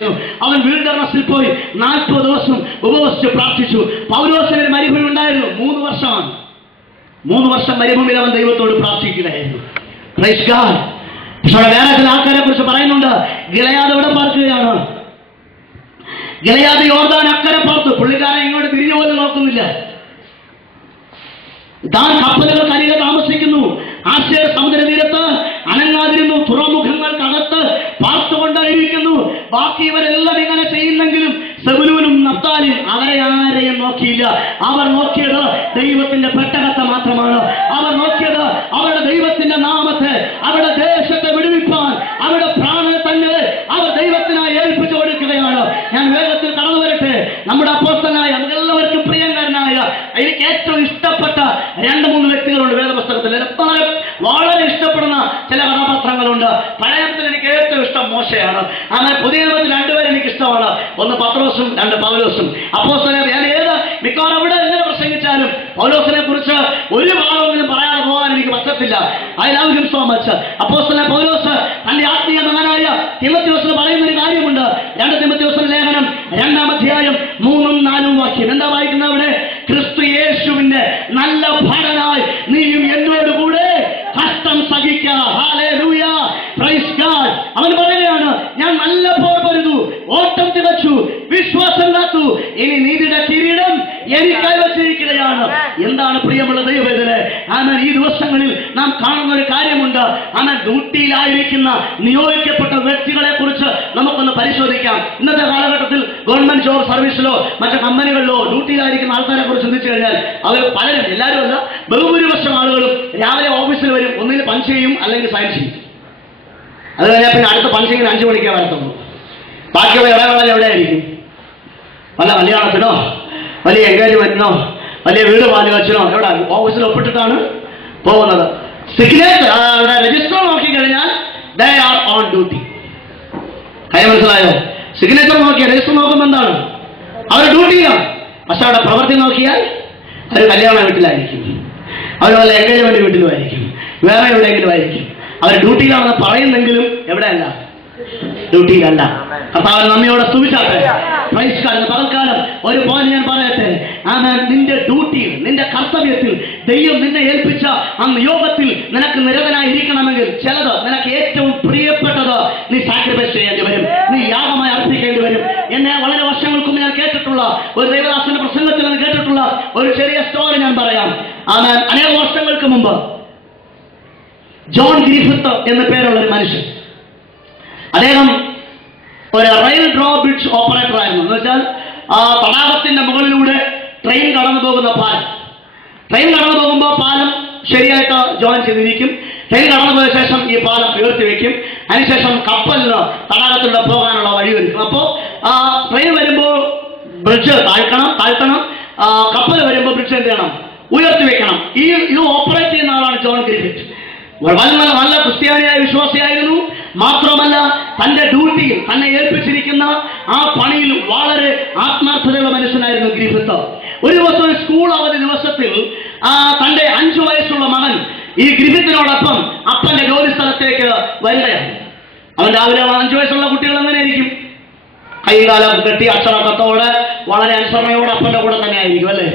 അവൻ വീൽഡർനെസ്സിൽ പോയി 40 ദിവസം ഉപവസിച്ച് പ്രാർത്ഥിച്ചു. പൗലോസിന് മരുഭൂമി ഉണ്ടായിരുന്നു, 3 വർഷമാണ്. 3 വർഷം മരുഭൂമിയിൽ അവൻ ദൈവത്തോട് പ്രാർത്ഥിക്കുകയായിരുന്നു. Praise God. പക്ഷേ വേറെ ചില ആൾക്കാരെ കുറിച്ച് പറയുന്നുണ്ട്. ഗിലെയാദ് എവിടെ പാർക്കുകയാണ്? ഗിലെയാദ് യോർദാൻ അക്കരെ പാർത്തു. പുള്ളിക്കാരൻ ഇങ്ങോട്ട് തിരിഞ്ഞു പോലും നോക്കുന്നില്ല. താൻ കപ്പലുകൾക്ക് അരികെ താമസിക്കുന്നു. ആശയ സമുദ്രതീരത്ത് അനങ്ങാതിരുന്നു. തുറമുഖങ്ങൾക്കകത്ത് പാർത്തുകൊണ്ടായിരിക്കുന്നു. ബാക്കി ഇവരെല്ലാം ഇങ്ങനെ ചെയ്യുന്നെങ്കിലും സെബൂലൂനും നഫ്താലിയും അവരെ ആരെയും നോക്കിയില്ല. അവർ നോക്കിയത് ദൈവത്തിന്റെ പെട്ടകത്തെ മാത്രമാണ്. അവർ നോക്കിയത് അവരുടെ ദൈവത്തിന്റെ നാമത്തെ, അവരുടെ ദേശത്തെ വിടുവിപ്പാൻ അവരുടെ പ്രാണനെ തന്നെ അവർ ദൈവത്തിനായി ഏൽപ്പിച്ചു കൊടുക്കുകയാണ്. ഞാൻ വേഗത്തിൽ കടന്നു വരട്ടെ. നമ്മുടെ അപ്പോസ്തലനായ നമുക്കെല്ലാവർക്കും പ്രിയങ്കരനായ എനിക്ക് ഏറ്റവും ഇഷ്ടപ്പെട്ട 2-3 വ്യക്തികളുണ്ട് വേദപുസ്തകത്തിൽ. വളരെ ഇഷ്ടപ്പെടുന്ന ചില കഥാപാത്രങ്ങളുണ്ട്. പഴയത്തിൽ എനിക്ക് ഏറ്റവും ഇഷ്ടം മോശയാണ്. അങ്ങനെ പുതിയ നിയമത്തിൽ 2 പേരെ എനിക്ക് ഇഷ്ടമാണ്. ഒന്ന് പത്രോസും 2 പൗലോസും. അപ്പോസ്തലനെ ഞാൻ മിക്കവാറും അവിടെ എങ്ങനെ പ്രസംഗിച്ചാലും പൗലോസിനെ കുറിച്ച് ഒരു ഭാഗമെങ്കിലും പറയാതെ പോകാൻ എനിക്ക് പറ്റത്തില്ല. I love him so much. അപ്പോസ്തലൻ പൗലോസ് തന്റെ ആത്മീയ മകനായ തിമോഥെയോസിന് പറയുന്ന ഒരു കാര്യമുണ്ട്. 2 തിമോഥെയോസിന്റെ ലേഖനം 2-ാം അധ്യായം 3-4 വാക്യം എന്താ വായിക്കുന്നത് അവിടെ? ക്രിസ്തു യേശുവിന്റെ നല്ല ഭടനായി നീയും എന്നോട് കൂടെ കഷ്ടം സഹിക്കുക. Hallelujah, praise God. അവൻ പറയുകയാണ്, ഞാൻ നല്ല പോർ പൊരുതു, ഓട്ടം തികച്ചു, വിശ്വാസം കാത്തു, ഇനി നീതിയുടെ കിരീടം എനിക്കായി വച്ചിരിക്കുകയാണ്. എന്താണ് പ്രിയമുള്ള ദൈവവേദനെ? ആമേൻ. ഈ ദിവസങ്ങളിൽ നാം കാണുന്ന ഒരു കാര്യമുണ്ട്. ആമേൻ. ഡ്യൂട്ടിയിലായിരിക്കുന്ന നിയോഗിക്കപ്പെട്ട വ്യക്തികളെ കുറിച്ച് നമുക്കൊന്ന് പരിശോധിക്കാം. ഇന്നത്തെ കാലഘട്ടത്തിൽ ഗവൺമെന്റ് ജോബ് സർവീസിലോ മറ്റു കമ്പനികളിലോ ഡ്യൂട്ടിയിലായിരിക്കുന്ന ആൾക്കാരെ കുറിച്ച് ചിന്തിച്ചു കഴിഞ്ഞാൽ അവർ പലരും, എല്ലാവരും അല്ല, ബഹുഭൂരിപക്ഷം ആളുകളും രാവിലെ ഓഫീസിൽ വരും. ഒന്നിൽ പഞ്ച് ചെയ്യും, അല്ലെങ്കിൽ സൈൻ ചെയ്യും. അത് കഴിഞ്ഞാൽ പിന്നെ അടുത്ത പഞ്ചിങ്ങിന് 5 മണിക്കേ വരത്തുള്ളൂ. ബാക്കിയുള്ള ഇടവേളയിൽ എവിടെയായിരിക്കും? വല്ല കല്യാണത്തിനോ വലിയ എൻഗേജ്മെന്റിനോ വലിയ വീട് പാലുകാച്ചിനോ എവിടെ ഓഫീസിൽ ഒപ്പിട്ടിട്ടാണ് പോകുന്നത്. സിഗ്നേച്ചർ രജിസ്റ്റർ നോക്കിക്കഴിഞ്ഞാൽ ദേ ആർ ഓൺ ഡ്യൂട്ടി. കാര്യം മനസ്സിലായോ? സിഗ്നേച്ചർ നോക്കിയാൽ രജിസ്റ്റർ നോക്കുമ്പോൾ എന്താണ്? അവർ ഡ്യൂട്ടിയിലാണ്. പക്ഷെ അവിടെ പ്രവൃത്തി നോക്കിയാൽ അവർ കല്യാണ വീട്ടിലായിരിക്കും, അവർ വല്ല എൻഗേജ്മെന്റ് വീട്ടിലുമായിരിക്കും, വേറെ എവിടെയെങ്കിലും ആയിരിക്കും. അവർ ഡ്യൂട്ടിയിലാണെന്ന് പറയുന്നെങ്കിലും എവിടെയല്ല, ഡ്യൂട്ടിയിലല്ല. കർത്താവ് നമ്മയോടെ സ്തുതിച്ചാട്ടെ. Praise God. പകൽക്കാലം ഒരു പോയിന്റ് ഞാൻ പറയട്ടെ. ആമേൻ. നിന്റെ ഡ്യൂട്ടിയിൽ, നിന്റെ കർത്തവ്യത്തിൽ ദൈവം നിന്നെ ഏൽപ്പിച്ച ആ നിയോഗത്തിൽ നിനക്ക് നിരതനായിരിക്കണമെങ്കിൽ ചിലത് നിനക്ക് ഏറ്റവും പ്രിയപ്പെട്ടത് നീ സാക്രിഫൈസ് ചെയ്യേണ്ടി വരും, നീ യാഗമായി അർപ്പിക്കേണ്ടി വരും. എന്നെ വളരെ വർഷങ്ങൾക്ക് മുമ്പ് ഞാൻ കേട്ടിട്ടുള്ള ഒരു ദേവദാസന്റെ പ്രസംഗത്തിൽ നിന്ന് കേട്ടിട്ടുള്ള ഒരു ചെറിയ സ്റ്റോറി ഞാൻ പറയാം. ആമേൻ. അനേക വർഷങ്ങൾക്ക് മുമ്പ് ജോൺ ഗ്രിഫിത്ത് എന്ന പേരുള്ള ഒരു മനുഷ്യൻ, അദ്ദേഹം ഒരു റെയിൽ ഡ്രോ ബ്രിഡ്ജ് ഓപ്പറേറ്റർ ആയിരുന്നു. എന്ന് വെച്ചാൽ ആ തടാകത്തിന്റെ മുകളിലൂടെ ട്രെയിൻ കടന്നു പോകുന്ന പാലം, ട്രെയിൻ കടന്നു പോകുമ്പോൾ പാലം ശരിയായിട്ട് ജോയിൻ ചെയ്തിരിക്കും. ട്രെയിൻ കടന്നു പോയ ശേഷം ഈ പാലം ഉയർത്തി വെക്കും. അതിനുശേഷം കപ്പലിന് തടാകത്തിലൂടെ പോകാനുള്ള വഴി ഒരുക്കും. അപ്പോൾ ട്രെയിൻ വരുമ്പോൾ ബ്രിഡ്ജ് താഴ്ത്തണം, കപ്പൽ വരുമ്പോൾ ബ്രിഡ്ജ് എന്ത് ചെയ്യണം? ഉയർത്തി വെക്കണം. ഇത് ഓപ്പറേറ്റ് ചെയ്യുന്ന ആളാണ് ജോൺ ഗ്രിഫിത്ത്. നല്ല ക്രിസ്ത്യാനിയായ വിശ്വാസിയായിരുന്നു. മാത്രമല്ല തന്റെ ഡ്യൂട്ടിയിൽ തന്നെ ഏൽപ്പിച്ചിരിക്കുന്ന ആ പണിയിൽ വളരെ ആത്മാർത്ഥതയുള്ള മനുഷ്യനായിരുന്നു ഗ്രിഫിത്ത്. ഒരു ദിവസം ഒരു സ്കൂൾ അവധി ദിവസത്തിൽ തന്റെ 5 വയസ്സുള്ള മകൻ ഈ ഗ്രിഫിത്തിനോടൊപ്പം അപ്പന്റെ ജോലി സ്ഥലത്തേക്ക് വരികയാണ്. അവൻ രാവിലെ 5 വയസ്സുള്ള കുട്ടികൾ എങ്ങനെയായിരിക്കും? കൈകാലം കെട്ടി അക്ഷരക്കത്തോടെ വളരെ അനുസരണയോടെ അപ്പന്റെ കൂടെ തന്നെ ആയിരിക്കും, അല്ലേ?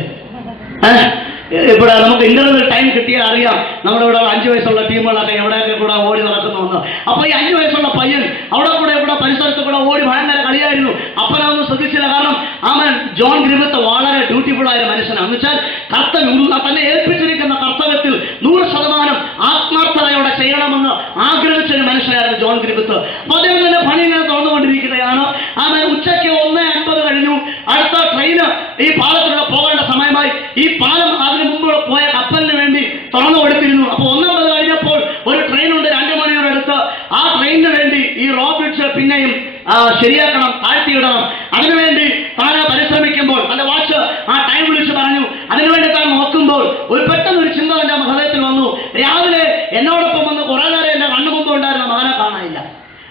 ഇവിടെ നമുക്ക് ഇന്റർവ്യൂ ടൈം കിട്ടിയാൽ അറിയാം നമ്മുടെ ഇവിടെ 5 വയസ്സുള്ള ടീമുകളൊക്കെ എവിടെയൊക്കെ കൂടെ ഓടി നടക്കുന്നുവെന്ന്. അപ്പൊ ഈ 5 വയസ്സുള്ള പയ്യൻ അവിടെ കൂടെ ഇവിടെ പരിസരത്ത് കൂടെ ഓടി ഭയങ്കര കളിയായിരുന്നു. അപ്പനൊന്നും ശ്രദ്ധിച്ചില്ല. കാരണം അവൻ ജോൺ ഗ്രിഫിത്ത് വളരെ ഡ്യൂട്ടിഫുൾ ആയ മനുഷ്യനാണ്. എന്ന് വെച്ചാൽ കർത്തവ്യം, തന്നെ ഏൽപ്പിച്ചിരിക്കുന്ന കർത്തവ്യത്തിൽ 100% ആത്മാർത്ഥതയോടെ ചെയ്യണമെന്ന് ആഗ്രഹിച്ച ഒരു മനുഷ്യനായിരുന്നു ജോൺ ഗ്രിഫിത്ത്. അപ്പൊ അദ്ദേഹം തന്നെ പണി ഇങ്ങനെ തുറന്നുകൊണ്ടിരിക്കുകയാണ്. അവൻ ഉച്ചയ്ക്ക് 1:50 കഴിഞ്ഞു. അടുത്ത ട്രെയിന് ഈ പാലത്തിലൂടെ പോകേണ്ട സമയമായി. ഈ പാലം അതിന് മുമ്പ് പോയ കപ്പലിന് വേണ്ടി തുറന്നു കൊടുത്തിരുന്നു. അപ്പൊ 1:50 കഴിഞ്ഞപ്പോൾ ഒരു ട്രെയിനുണ്ട് 2 മണിയോടടുത്ത്. ആ ട്രെയിനിന് വേണ്ടി ഈ റോ ബ്രിഡ്ജ് പിന്നെയും ശരിയാക്കണം, താഴ്ത്തിയിടണം. അതിനുവേണ്ടി താൻ പരിശ്രമിക്കുമ്പോൾ തന്റെ വാച്ച് ആ ടൈം വിളിച്ച് പറഞ്ഞു. അതിനുവേണ്ടി താൻ നോക്കുമ്പോൾ പെട്ടെന്നൊരു ചിന്ത എന്റെ ഹൃദയത്തിൽ വന്നു. രാവിലെ എന്നോടൊപ്പം വന്ന് കുറെ നേരം എന്റെ കണ്ണുമുമ്പ് ഉണ്ടായിരുന്ന മകനെ കാണാനില്ല.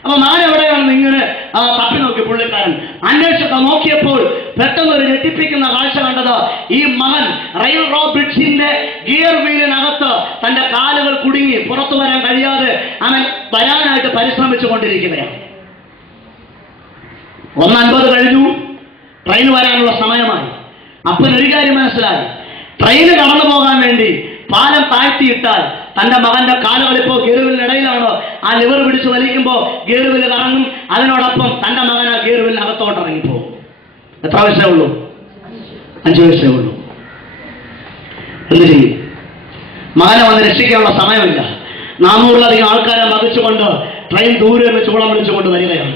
അപ്പൊ മകൻ എവിടെയാണെന്ന് ഇങ്ങനെ തപ്പി നോക്കി പുള്ളിക്കാരൻ. അന്വേഷിച്ച് നോക്കിയപ്പോൾ പെട്ടെന്നൊരു ഞെട്ടിപ്പിക്കുന്ന കാഴ്ച കണ്ടത്, ഈ മകൻ റെയിൽ റോ ബ്രിഡ്ജിന്റെ ഗിയർ വീലിനകത്ത് തന്റെ കാലുകൾ കുടുങ്ങി പുറത്തു വരാൻ കഴിയാതെ അവൻ വരാനായിട്ട് പരിശ്രമിച്ചു കൊണ്ടിരിക്കുകയാണ്. 1:50 കഴിഞ്ഞു, ട്രെയിൻ വരാനുള്ള സമയമായി. അപ്പൻ ഒരു കാര്യം മനസ്സിലായി, ട്രെയിന് കടന്നു പോകാൻ വേണ്ടി പാലം താഴ്ത്തിയിട്ടാൽ തന്റെ മകന്റെ കാലുകളിപ്പോ ഗിയറുവിനിടയിലാണോ, ആ ലിവർ പിടിച്ച് വലിക്കുമ്പോൾ ഗിയറുവിൽ കറങ്ങും, അതിനോടൊപ്പം തന്റെ മകൻ ആ ഗിയറുവിനകത്തോട്ട് ഇറങ്ങിപ്പോകും. എത്ര വയസ്സേ ഉള്ളൂ? 5 വയസ്സേ ഉള്ളൂ. എന്ത് ചെയ്യും? മകനെ വന്ന് രക്ഷിക്കാനുള്ള സമയമില്ല. 400-ലധികം ആൾക്കാരെ വഹിച്ചുകൊണ്ട് ട്രെയിൻ ദൂരെ നിന്ന് ചൂളം വിളിച്ചുകൊണ്ട് വരികയാണ്.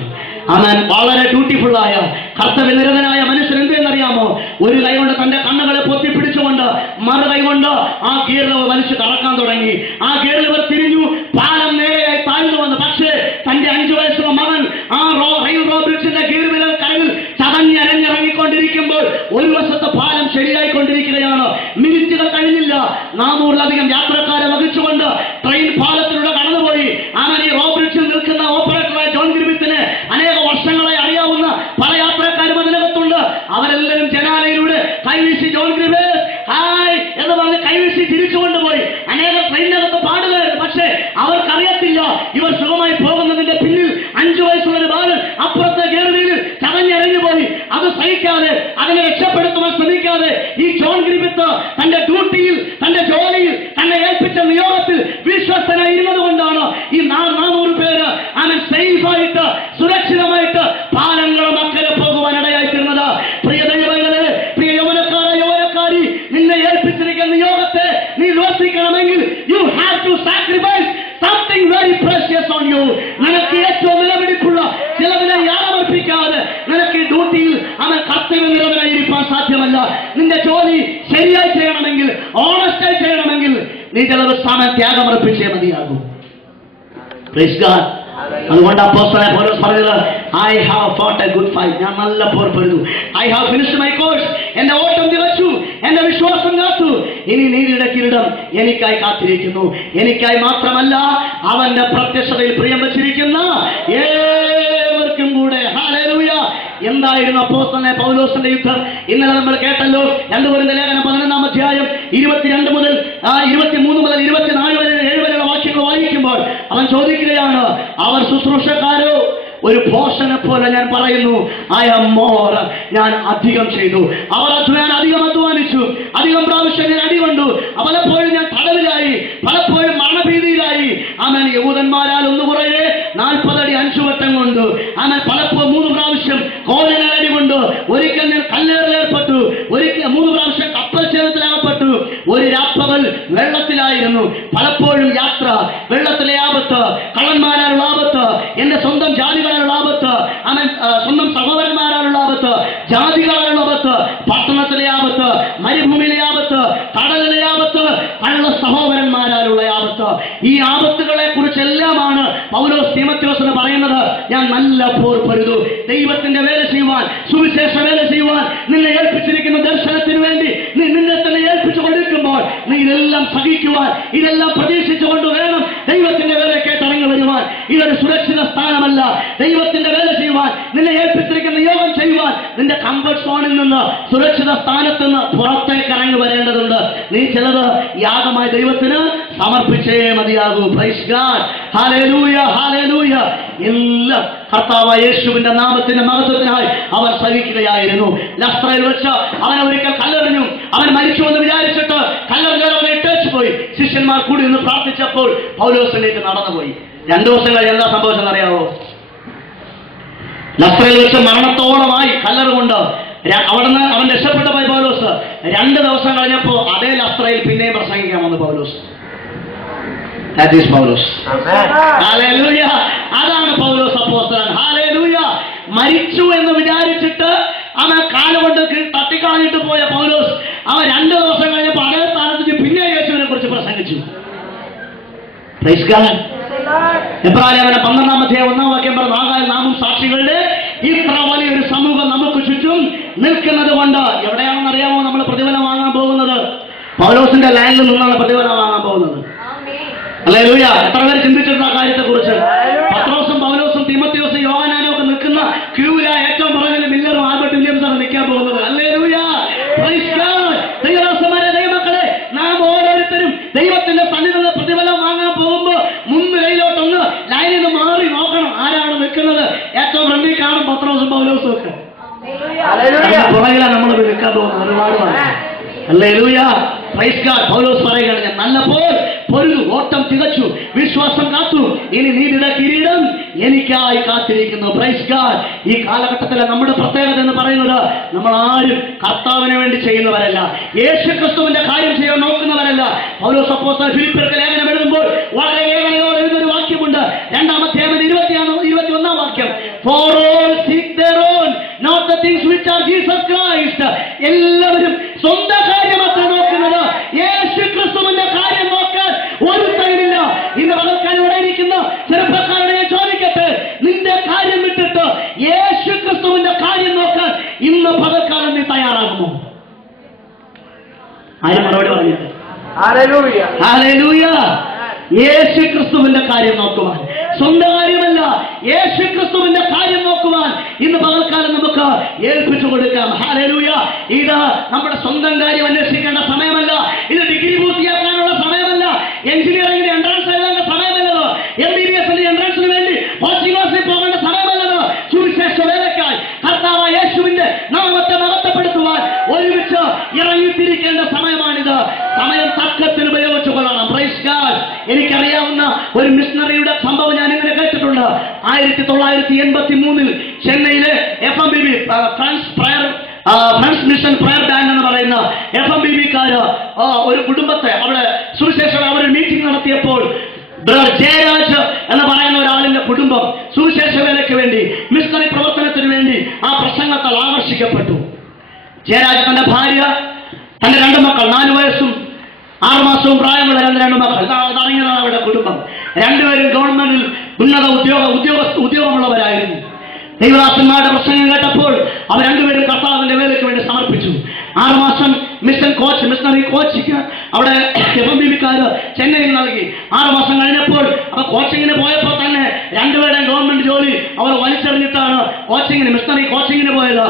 അവൻ വളരെ ബ്യൂട്ടിഫുള്ളായ കർത്തവ്യനിരതനായ മനുഷ്യൻ എന്തെന്നറിയാമോ? ഒരു കൈ കൊണ്ട് തന്റെ കണ്ണുകളെ പൊത്തിപ്പിടിച്ചുകൊണ്ട് മറു കൈ കൊണ്ട് ആ ഗിയർ ലിവർ വലിച്ചു കറക്കാൻ തുടങ്ങി. ആ ഗിയർ ലിവർ തിരിഞ്ഞു, പാലം നേരെയായി താഴ്ന്നു വന്നു. പക്ഷേ തന്റെ 5 വയസ്സുള്ള മകൻ ആ റെയിൽ ബ്രിഡ്ജിന്റെ ഗിയർ ലിവർ കരയിൽ ചതഞ്ഞരഞ്ഞിറങ്ങിക്കൊണ്ടിരിക്കുമ്പോൾ ഒരു വശത്ത് പാലം ശരിയായിക്കൊണ്ടിരിക്കുകയാണ്. മിനിറ്റുകൾ കഴിഞ്ഞില്ല, 400-ലധികം യാത്രക്കാരെ വഹിച്ചുകൊണ്ട് ട്രെയിൻ പാലത്തിലൂടെ കടന്നുപോയി. അവൻ ഈ ബ്രിഡ്ജിൽ നിൽക്കുന്ന ഓപ്പറേറ്ററായ ജോൺ ഗ്രിഫിത്തിനെ അനേക വർഷങ്ങളായി അറിയാവുന്ന പല യാത്രക്കാരും അതിനകത്തുണ്ട്. അവരെല്ലാവരും ജനാലയിലൂടെ കൈവീശി ജോൺ ഗ്രിഫിത്ത് ഹായ് എന്ന് പറഞ്ഞ് കൈവീശി തിരിച്ചുകൊണ്ടുപോയി. അനേകം ട്രെയിനകത്ത് പാടുകയായിരുന്നു. പക്ഷേ അവർക്കറിയത്തില്ല ഇവർ സുഖമായി പോകുന്നതിന്റെ പിന്നിൽ 5 വയസ്സുള്ള ഒരു ബാലൻ അപ്പുറത്തെ ഗിയറിൽ ചതഞ്ഞിറങ്ങി പോയി. അത് സഹിക്കാതെ, അതിനെ രക്ഷപ്പെടുത്തുവാൻ ശ്രമിക്കാതെ ഈ ജോൺ ഗ്രിഫിത്ത് തന്റെ ഡ്യൂട്ടിയിൽ, തന്റെ ജോലിയിൽ, തന്നെ ഏൽപ്പിച്ച നിയോഗത്തിൽ വിശ്വസ്തനായിരുന്നത് കൊണ്ടാണ് ഈ 400 പേര് അവൻ സേഫായിട്ട് സുരക്ഷിതമായിട്ട് പാലങ്ങളും അക്കരെ പോകുവാനിടയായിത്തീർന്നത്. പ്രിയ ദൈവങ്ങളെ, പ്രിയ യൗവനക്കാരി, നിന്നെ ഏൽപ്പിച്ചിരിക്കുന്ന നിയോഗത്തെ നീ ലോസിക്കണമെങ്കിൽ you have to sacrifice something very precious on you. നിനക്ക് ഏറ്റവും വിലപിടിപ്പുള്ള ചിലവിനെ യാതൊർപ്പിക്കാതെ നിനക്ക് ഈ ഡ്യൂട്ടിയിൽ അവൻ കർത്തവ്യനിരതനായിരിക്കാൻ സാധ്യമല്ല. നിന്റെ ജോലി ശരിയായി ചെയ്യണമെങ്കിൽ, ഓണസ്റ്റായി ചെയ്യണമെങ്കിൽ നീ ചിലവ് സമയം ത്യാഗമർപ്പിച്ചേ മതിയാകും. Praise God. അതുകൊണ്ട് അപ്പോസ്തലനായ പൗലോസ് പറഞ്ഞത്, I have fought a good fight, ഞാൻ നല്ല പോർ പൊരുതു, I have finished my course, എന്റെ ഓട്ടം തികച്ചു, എന്റെ വിശ്വാസം കാത്തു, ഇനി നീതിയുടെ കിരീടം എനിക്കായി കാത്തിരിക്കുന്നു. എനിക്കായി മാത്രമല്ല, അവന്റെ പ്രത്യക്ഷതയിൽ പ്രിയം വച്ചിരിക്കുന്ന ഏവർക്കും കൂടെ. ഹല്ലേലൂയ. എന്തായിരുന്നു അപ്പോസ്തലനായ പൗലോസിന്റെ യുദ്ധം? ഇന്നലെ നമ്മൾ കേട്ടല്ലോ. 2 കൊരിന്ത്യർ ലേഖനം 11-ാം അധ്യായം 22 മുതൽ 23 മുതൽ 24 വരെ 7 വരെയുള്ള വാക്യങ്ങൾ വായിക്കുമ്പോൾ അവൻ ചോദിക്കുകയാണ്, അവർ ശുശ്രൂഷക്കാരോ? ഒരു ഭോഷനെ പോലെ ഞാൻ പറയുന്നു, ഐ ആം മോർ, ഞാൻ അധികം ചെയ്തു. അവർ അധികം അധ്വാനിച്ചു, അധികം പ്രാവശ്യം ഞാൻ അടികൊണ്ടു, പലപ്പോഴും ഞാൻ തടവിലായി, പലപ്പോഴും മരണഭീതിയിലായി. അവൻ യഹൂദന്മാരാൽ ഒന്ന് കുറയെ 40 അടി 5 വട്ടം കൊണ്ടു. അവൻ പലപ്പോഴും 3 പ്രാവശ്യം കോലിനാൽ അടികൊണ്ടു. ഒരിക്കൽ ഞാൻ കല്ലേറിലേർപ്പെട്ടു, ഒരിക്കൽ 3 പ്രാവശ്യം കപ്പൽ ചേതത്തിലകപ്പെട്ടു. ഒരു രാപ്പകൽ വെള്ളത്തിലായിരുന്നു. പലപ്പോഴും യാത്ര, വെള്ളത്തിലെ ആപത്ത്, കള്ളന്മാരാലുള്ള ആപത്ത്, എന്റെ സ്വന്തം ജാതികളാലുള്ള ആപത്ത്, അവൻ സ്വന്തം സഹോദരന്മാരാലുള്ള ആപത്ത്, ജാതികളാലുള്ള ആപത്ത്, പട്ടണത്തിലെ ആപത്ത്, മരുഭൂമിയിലെ ആപത്ത്, കടലിലെ ആപത്ത്, കള്ള സഹോദരന്മാരാലുള്ള ആപത്ത്. ഈ ആപത്തുകളെ കുറിച്ചെല്ലാമാണ് പൗലോസ് തീമോഥെയോസിന് പറയുന്നത്, ഞാൻ നല്ല പോർ പൊരുതു. ദൈവത്തിന്റെ വേല ചെയ്യുവാൻ, സുവിശേഷ വേല ചെയ്യുവാൻ നിന്നെ ഏൽപ്പിച്ചിരിക്കുന്ന ദർശനത്തിന് വേണ്ടി നീ നിന്നെ തന്നെ ഏൽപ്പിച്ചു കൊടുക്കുമ്പോൾ നീ ഇതെല്ലാം സഹിക്കുവാൻ, ഇതെല്ലാം പ്രതീക്ഷിച്ചുകൊണ്ട് വേണം ദൈവത്തിന്റെ വേലയ്ക്കായിട്ട് ഇറങ്ങി വരുവാൻ. ഇതൊരു സുരക്ഷിത സ്ഥാനമല്ല. ദൈവത്തിന്റെ വേല ചെയ്യുവാൻ, നിന്നെ ഏൽപ്പിച്ചിരിക്കുന്ന യോഗം ചെയ്യുവാൻ നിന്റെ കംഫർട്ട് സോണിൽ നിന്ന്, സുരക്ഷിത സ്ഥാനത്ത് നിന്ന് പുറത്തേക്ക് ഇറങ്ങി വരേണ്ടതുണ്ട്. നീ ചിലത് യാഗമായി ദൈവത്തിന് സമർപ്പിച്ചേ മതിയാകൂ. Price God. Hallelujah, hallelujah. എല്ലാം കർത്താവായ യേശുവിന്റെ നാമത്തിന്റെ മഹത്വത്തിനായി അവർ സഹിക്കുകയായിരുന്നു. ലസ്ത്രയിൽ വെച്ച് അവൻ ഒരിക്കൽ കല്ലെറിഞ്ഞു. അവൻ മരിച്ചുവെന്ന് വിചാരിച്ചിട്ട് കല്ലെറിഞ്ഞവനെ ഇട്ടേച്ചു പോയി. ശിഷ്യന്മാർ കൂടി നിന്ന് പ്രാർത്ഥിച്ചപ്പോൾ പൗലോസിലേക്ക് നടന്നുപോയി. 2 ദിവസം കഴിഞ്ഞ് എന്താ സംഭവിച്ചെന്ന് അറിയാവോ? ലസ്ത്രയിൽ വെച്ച് മരണത്തോളമായി കല്ലെറുകൊണ്ട് അവിടുന്ന് അവൻ രക്ഷപ്പെട്ട പോയി പൗലോസ്. 2 ദിവസം കഴിഞ്ഞപ്പോ അതേ ലസ്ത്രയിൽ പിന്നെയും പ്രസംഗിക്കാൻ വന്നു പൗലോസ്. That is Paulus. Hallelujah. അതാണ് പൗലോസ് അപ്പോസ്തലൻ. ഹല്ലേലൂയ. മരിച്ചു എന്ന് വിചാരിച്ചിട്ട് അവൻ കാലുകൊണ്ട് തട്ടിക്കളഞ്ഞിട്ട് പോയ പൗലോസ് അവൻ 2 ദിവസം കഴിഞ്ഞപ്പോൾ അതേ സ്ഥാനത്ത് പിന്നെ യേശുവിനെ കുറിച്ച് പ്രസംഗിച്ചു. Praise God. എബ്രായരുടെ 12-ാം അധ്യായം 1-ാം വാക്യം പറഞ്ഞു, ആകാൽ നാമും സാക്ഷികളുടെ ഇത്ര വലിയൊരു സമൂഹം നമുക്ക് ചുറ്റും നിൽക്കുന്നത് കൊണ്ട്. എവിടെയാണെന്ന് അറിയാമോ നമ്മൾ പ്രതിഫലം വാങ്ങാൻ പോകുന്നത്? പൗലോസിന്റെ ലാൻഡിൽ നിന്നാണ് പ്രതിഫലം വാങ്ങാൻ പോകുന്നത്. ഹല്ലേലൂയ. എത്ര പേര് ചിന്തിച്ചിട്ടുണ്ട് ആ കാര്യത്തെ കുറിച്ച്? പത്രോസും പൗലോസും തീമോഥെയോസും യോഹന്നാനും ഒക്കെ നിൽക്കുന്ന ക്യൂവില ഏറ്റവും പുറകിൽ മില്ലറും ആൽബർട്ട് വില്യംസാണ് നിൽക്കാൻ പോകുന്നത്. ഹല്ലേലൂയ. Praise God. ദൈവദാസന്മാരെ, ദൈവമക്കളെ, നാം ഓരോരുത്തരും ദൈവത്തിന്റെ സന്നിധിയിൽ പ്രതിഫലം വാങ്ങാൻ പോകുമ്പോൾ മുൻനിരയിലോട്ടൊന്ന് ലൈനിൽ നിന്ന് മാറി നോക്കണം ആരാണ് നിൽക്കുന്നത്. ഏറ്റവും ഫ്രണ്ടിൽ കാണും പത്രോസും പൗലോസും. കൊടുക്കുക. പുറകിലാണ് നമ്മൾ നിൽക്കാൻ പോകുന്നത് ഒരുപാട്. Hallelujah, praise God. പൗലോസ് പറയുകയാണ്, ഞാൻ നല്ലപ്പോൾ പൊരുതു, ഓട്ടം തികച്ചു, വിശ്വാസം കാത്തു, ഇനി നീതിയുടെ കിരീടം എനിക്കായി കാത്തിരിക്കുന്നു. Praise God. ഈ കാലഘട്ടത്തിലെ നമ്മുടെ പ്രത്യേകത എന്ന് പറയുന്നത്, നമ്മൾ ആരും കർത്താവിന് വേണ്ടി ചെയ്യുന്നവരല്ല, യേശുക്രിസ്തുവിന്റെ കാര്യം ചെയ്യാൻ നോക്കുന്നവരല്ല. പൗലോസ് അപ്പോസ്തലൻ ഫിലിപ്പിയർക്ക് ലേഖനം എഴുതുമ്പോൾ വളരെ വേഗതയോടെ എഴുതുന്നൊരു വാക്യമുണ്ട്. 2-ാം അധ്യായം 21-ാം വാക്യം, For all seek their own, not the things which are Jesus Christ. എല്ലാവരും സ്വന്തം കാര്യം മാത്രം നോക്കുന്നത്, യേശുക്രിസ്തുവിന്റെ കാര്യം നോക്കാൻ ഒരു ടൈമില്ല. ഇന്ന് പകൽക്കാലം ഇവിടെ ഇരിക്കുന്ന ചെറുപ്പക്കാരനെ ഞാൻ ചോദിക്കട്ടെ, നിന്റെ കാര്യം വിട്ടിട്ട് യേശുക്രിസ്തുവിന്റെ കാര്യം നോക്കാൻ ഇന്ന് പകൽക്കാലം നീ തയ്യാറാകുമോ? ആരും മറുപടി പറഞ്ഞത്? ഹല്ലേലൂയ. യേശുക്രിസ്തുവിന്റെ കാര്യം നോക്കുവാൻ, സ്വന്തം കാര്യമല്ല, യേശുക്രിസ്തുവിന്റെ കാര്യം നോക്കുവാൻ ഇന്ന് പകൽക്കാലം നമുക്ക് ഏൽപ്പിച്ചു കൊടുക്കാം. ഹല്ലേലൂയ. ഇത് നമ്മുടെ സ്വന്തം കാര്യം അന്വേഷിക്കേണ്ട സമയമല്ല, ഇത് ഡിഗ്രി പൂർത്തിയാക്കാനുള്ള സമയമല്ല, എഞ്ചിനീയറിംഗിന് എൻട്രൻസ് എഴുതേണ്ട സമയമല്ലത്, MBBS എൻട്രൻസിന് വേണ്ടി കോച്ചിങ് ക്ലാസ്സിൽ പോകേണ്ട സമയമല്ലത്. സുവിശേഷ വേലക്കായി കർത്താവായ യേശുവിന്റെ നാമത്തെ മഹത്വപ്പെടുത്തുവാൻ ഒരുമിച്ച് ഇറങ്ങിത്തിരിക്കേണ്ട സമയമാണിത്. സമയം തക്കത്തിൽ ഉപയോഗിച്ചു കൊള്ളണം. Praise God. എനിക്കറിയാവുന്ന ഒരു മിഷണറിയുടെ സംഭവം ഞാൻ ഇങ്ങനെ കേട്ടിട്ടുണ്ട്. 1983 ചെന്നൈയിലെ FMBB friends mission prayer bank എന്ന് പറയുന്ന FMBBക്കാര് ഒരു കുടുംബത്തെ അവിടെ സുവിശേഷം അവർ മീറ്റിംഗ് നടത്തിയപ്പോൾ ബ്രദർ ജയരാജ് എന്ന് പറയുന്ന ഒരാളിന്റെ കുടുംബം സുവിശേഷ വേലയ്ക്ക് വേണ്ടി, മിഷണറി പ്രവർത്തനത്തിന് വേണ്ടി ആ പ്രസംഗത്താൽ ആകർഷിക്കപ്പെട്ടു. ജയരാജ് തന്റെ ഭാര്യ, തന്റെ 2 മക്കൾ, 4 വയസ്സും 6 മാസവും പ്രായമുള്ള 2 മക്കൾ, അതടങ്ങിയതാണ് അവരുടെ കുടുംബം. 2 പേരും ഗവൺമെന്റിൽ ഉന്നത ഉദ്യോഗമുള്ളവരായിരുന്നു. ദൈവദാസന്മാരുടെ പ്രസംഗം കേട്ടപ്പോൾ അവർ 2 പേരും കർത്താവിന്റെ വേലയ്ക്ക് വേണ്ടി സമർപ്പിച്ചു. 6 മാസം മിഷണറി കോച്ചിങ് അവിടെ FMBBക്കാര് ചെന്നൈയിൽ നൽകി. 6 മാസം കഴിഞ്ഞപ്പോൾ അവർ കോച്ചിങ്ങിന് പോയപ്പോൾ തന്നെ 2 പേരുടെയും ഗവൺമെന്റ് ജോലി അവർ വലിച്ചെറിഞ്ഞിട്ടാണ് മിഷണറി കോച്ചിങ്ങിന് പോയത്.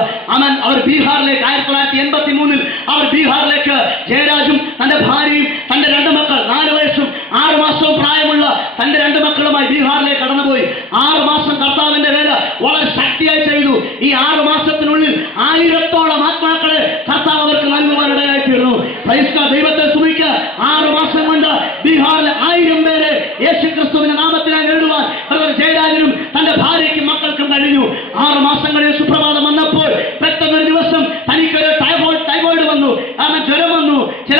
അവർ ബീഹാറിലേക്ക് 1983 അവർ ബീഹാറിലേക്ക് ജയരാജും തന്റെ ഭാര്യയും തന്റെ 2 മക്കൾ, 4 വയസ്സും 6 മാസവും പ്രായമുള്ള തന്റെ 2 മക്കളുമായി ബീഹാറിലേക്ക് കടന്നുപോയി. 6 മാസം കർത്താവിന്റെ വേല വളരെ ശക്തിയായി ചെയ്തു. ഈ 6 മാസത്തിനുള്ളിൽ 1000-ഓളം ആത്മാക്കളെ കർത്താവ് അവർക്ക് നൽകുവാനിടയായി തീർന്നു. ദൈവത്തെ സ്തുതിക്കുക. 6 മാസം കൊണ്ട് ബീഹാറിലെ 1000 പേരെ യേശുക്രിസ്തുവിന്റെ നാമത്തിനായി എഴുതുവാൻ ജയരാജനും തന്റെ ഭാര്യയ്ക്കും മക്കൾക്കും കഴിഞ്ഞു. 6 മാസങ്ങളിൽ സുപ്രഭാതം വന്നപ്പോൾ പെട്ടെന്നൊരു ദിവസം തനിക്കൊരു ടൈഫോയിഡ് വന്നു, ജ്വരം വന്നു. ചില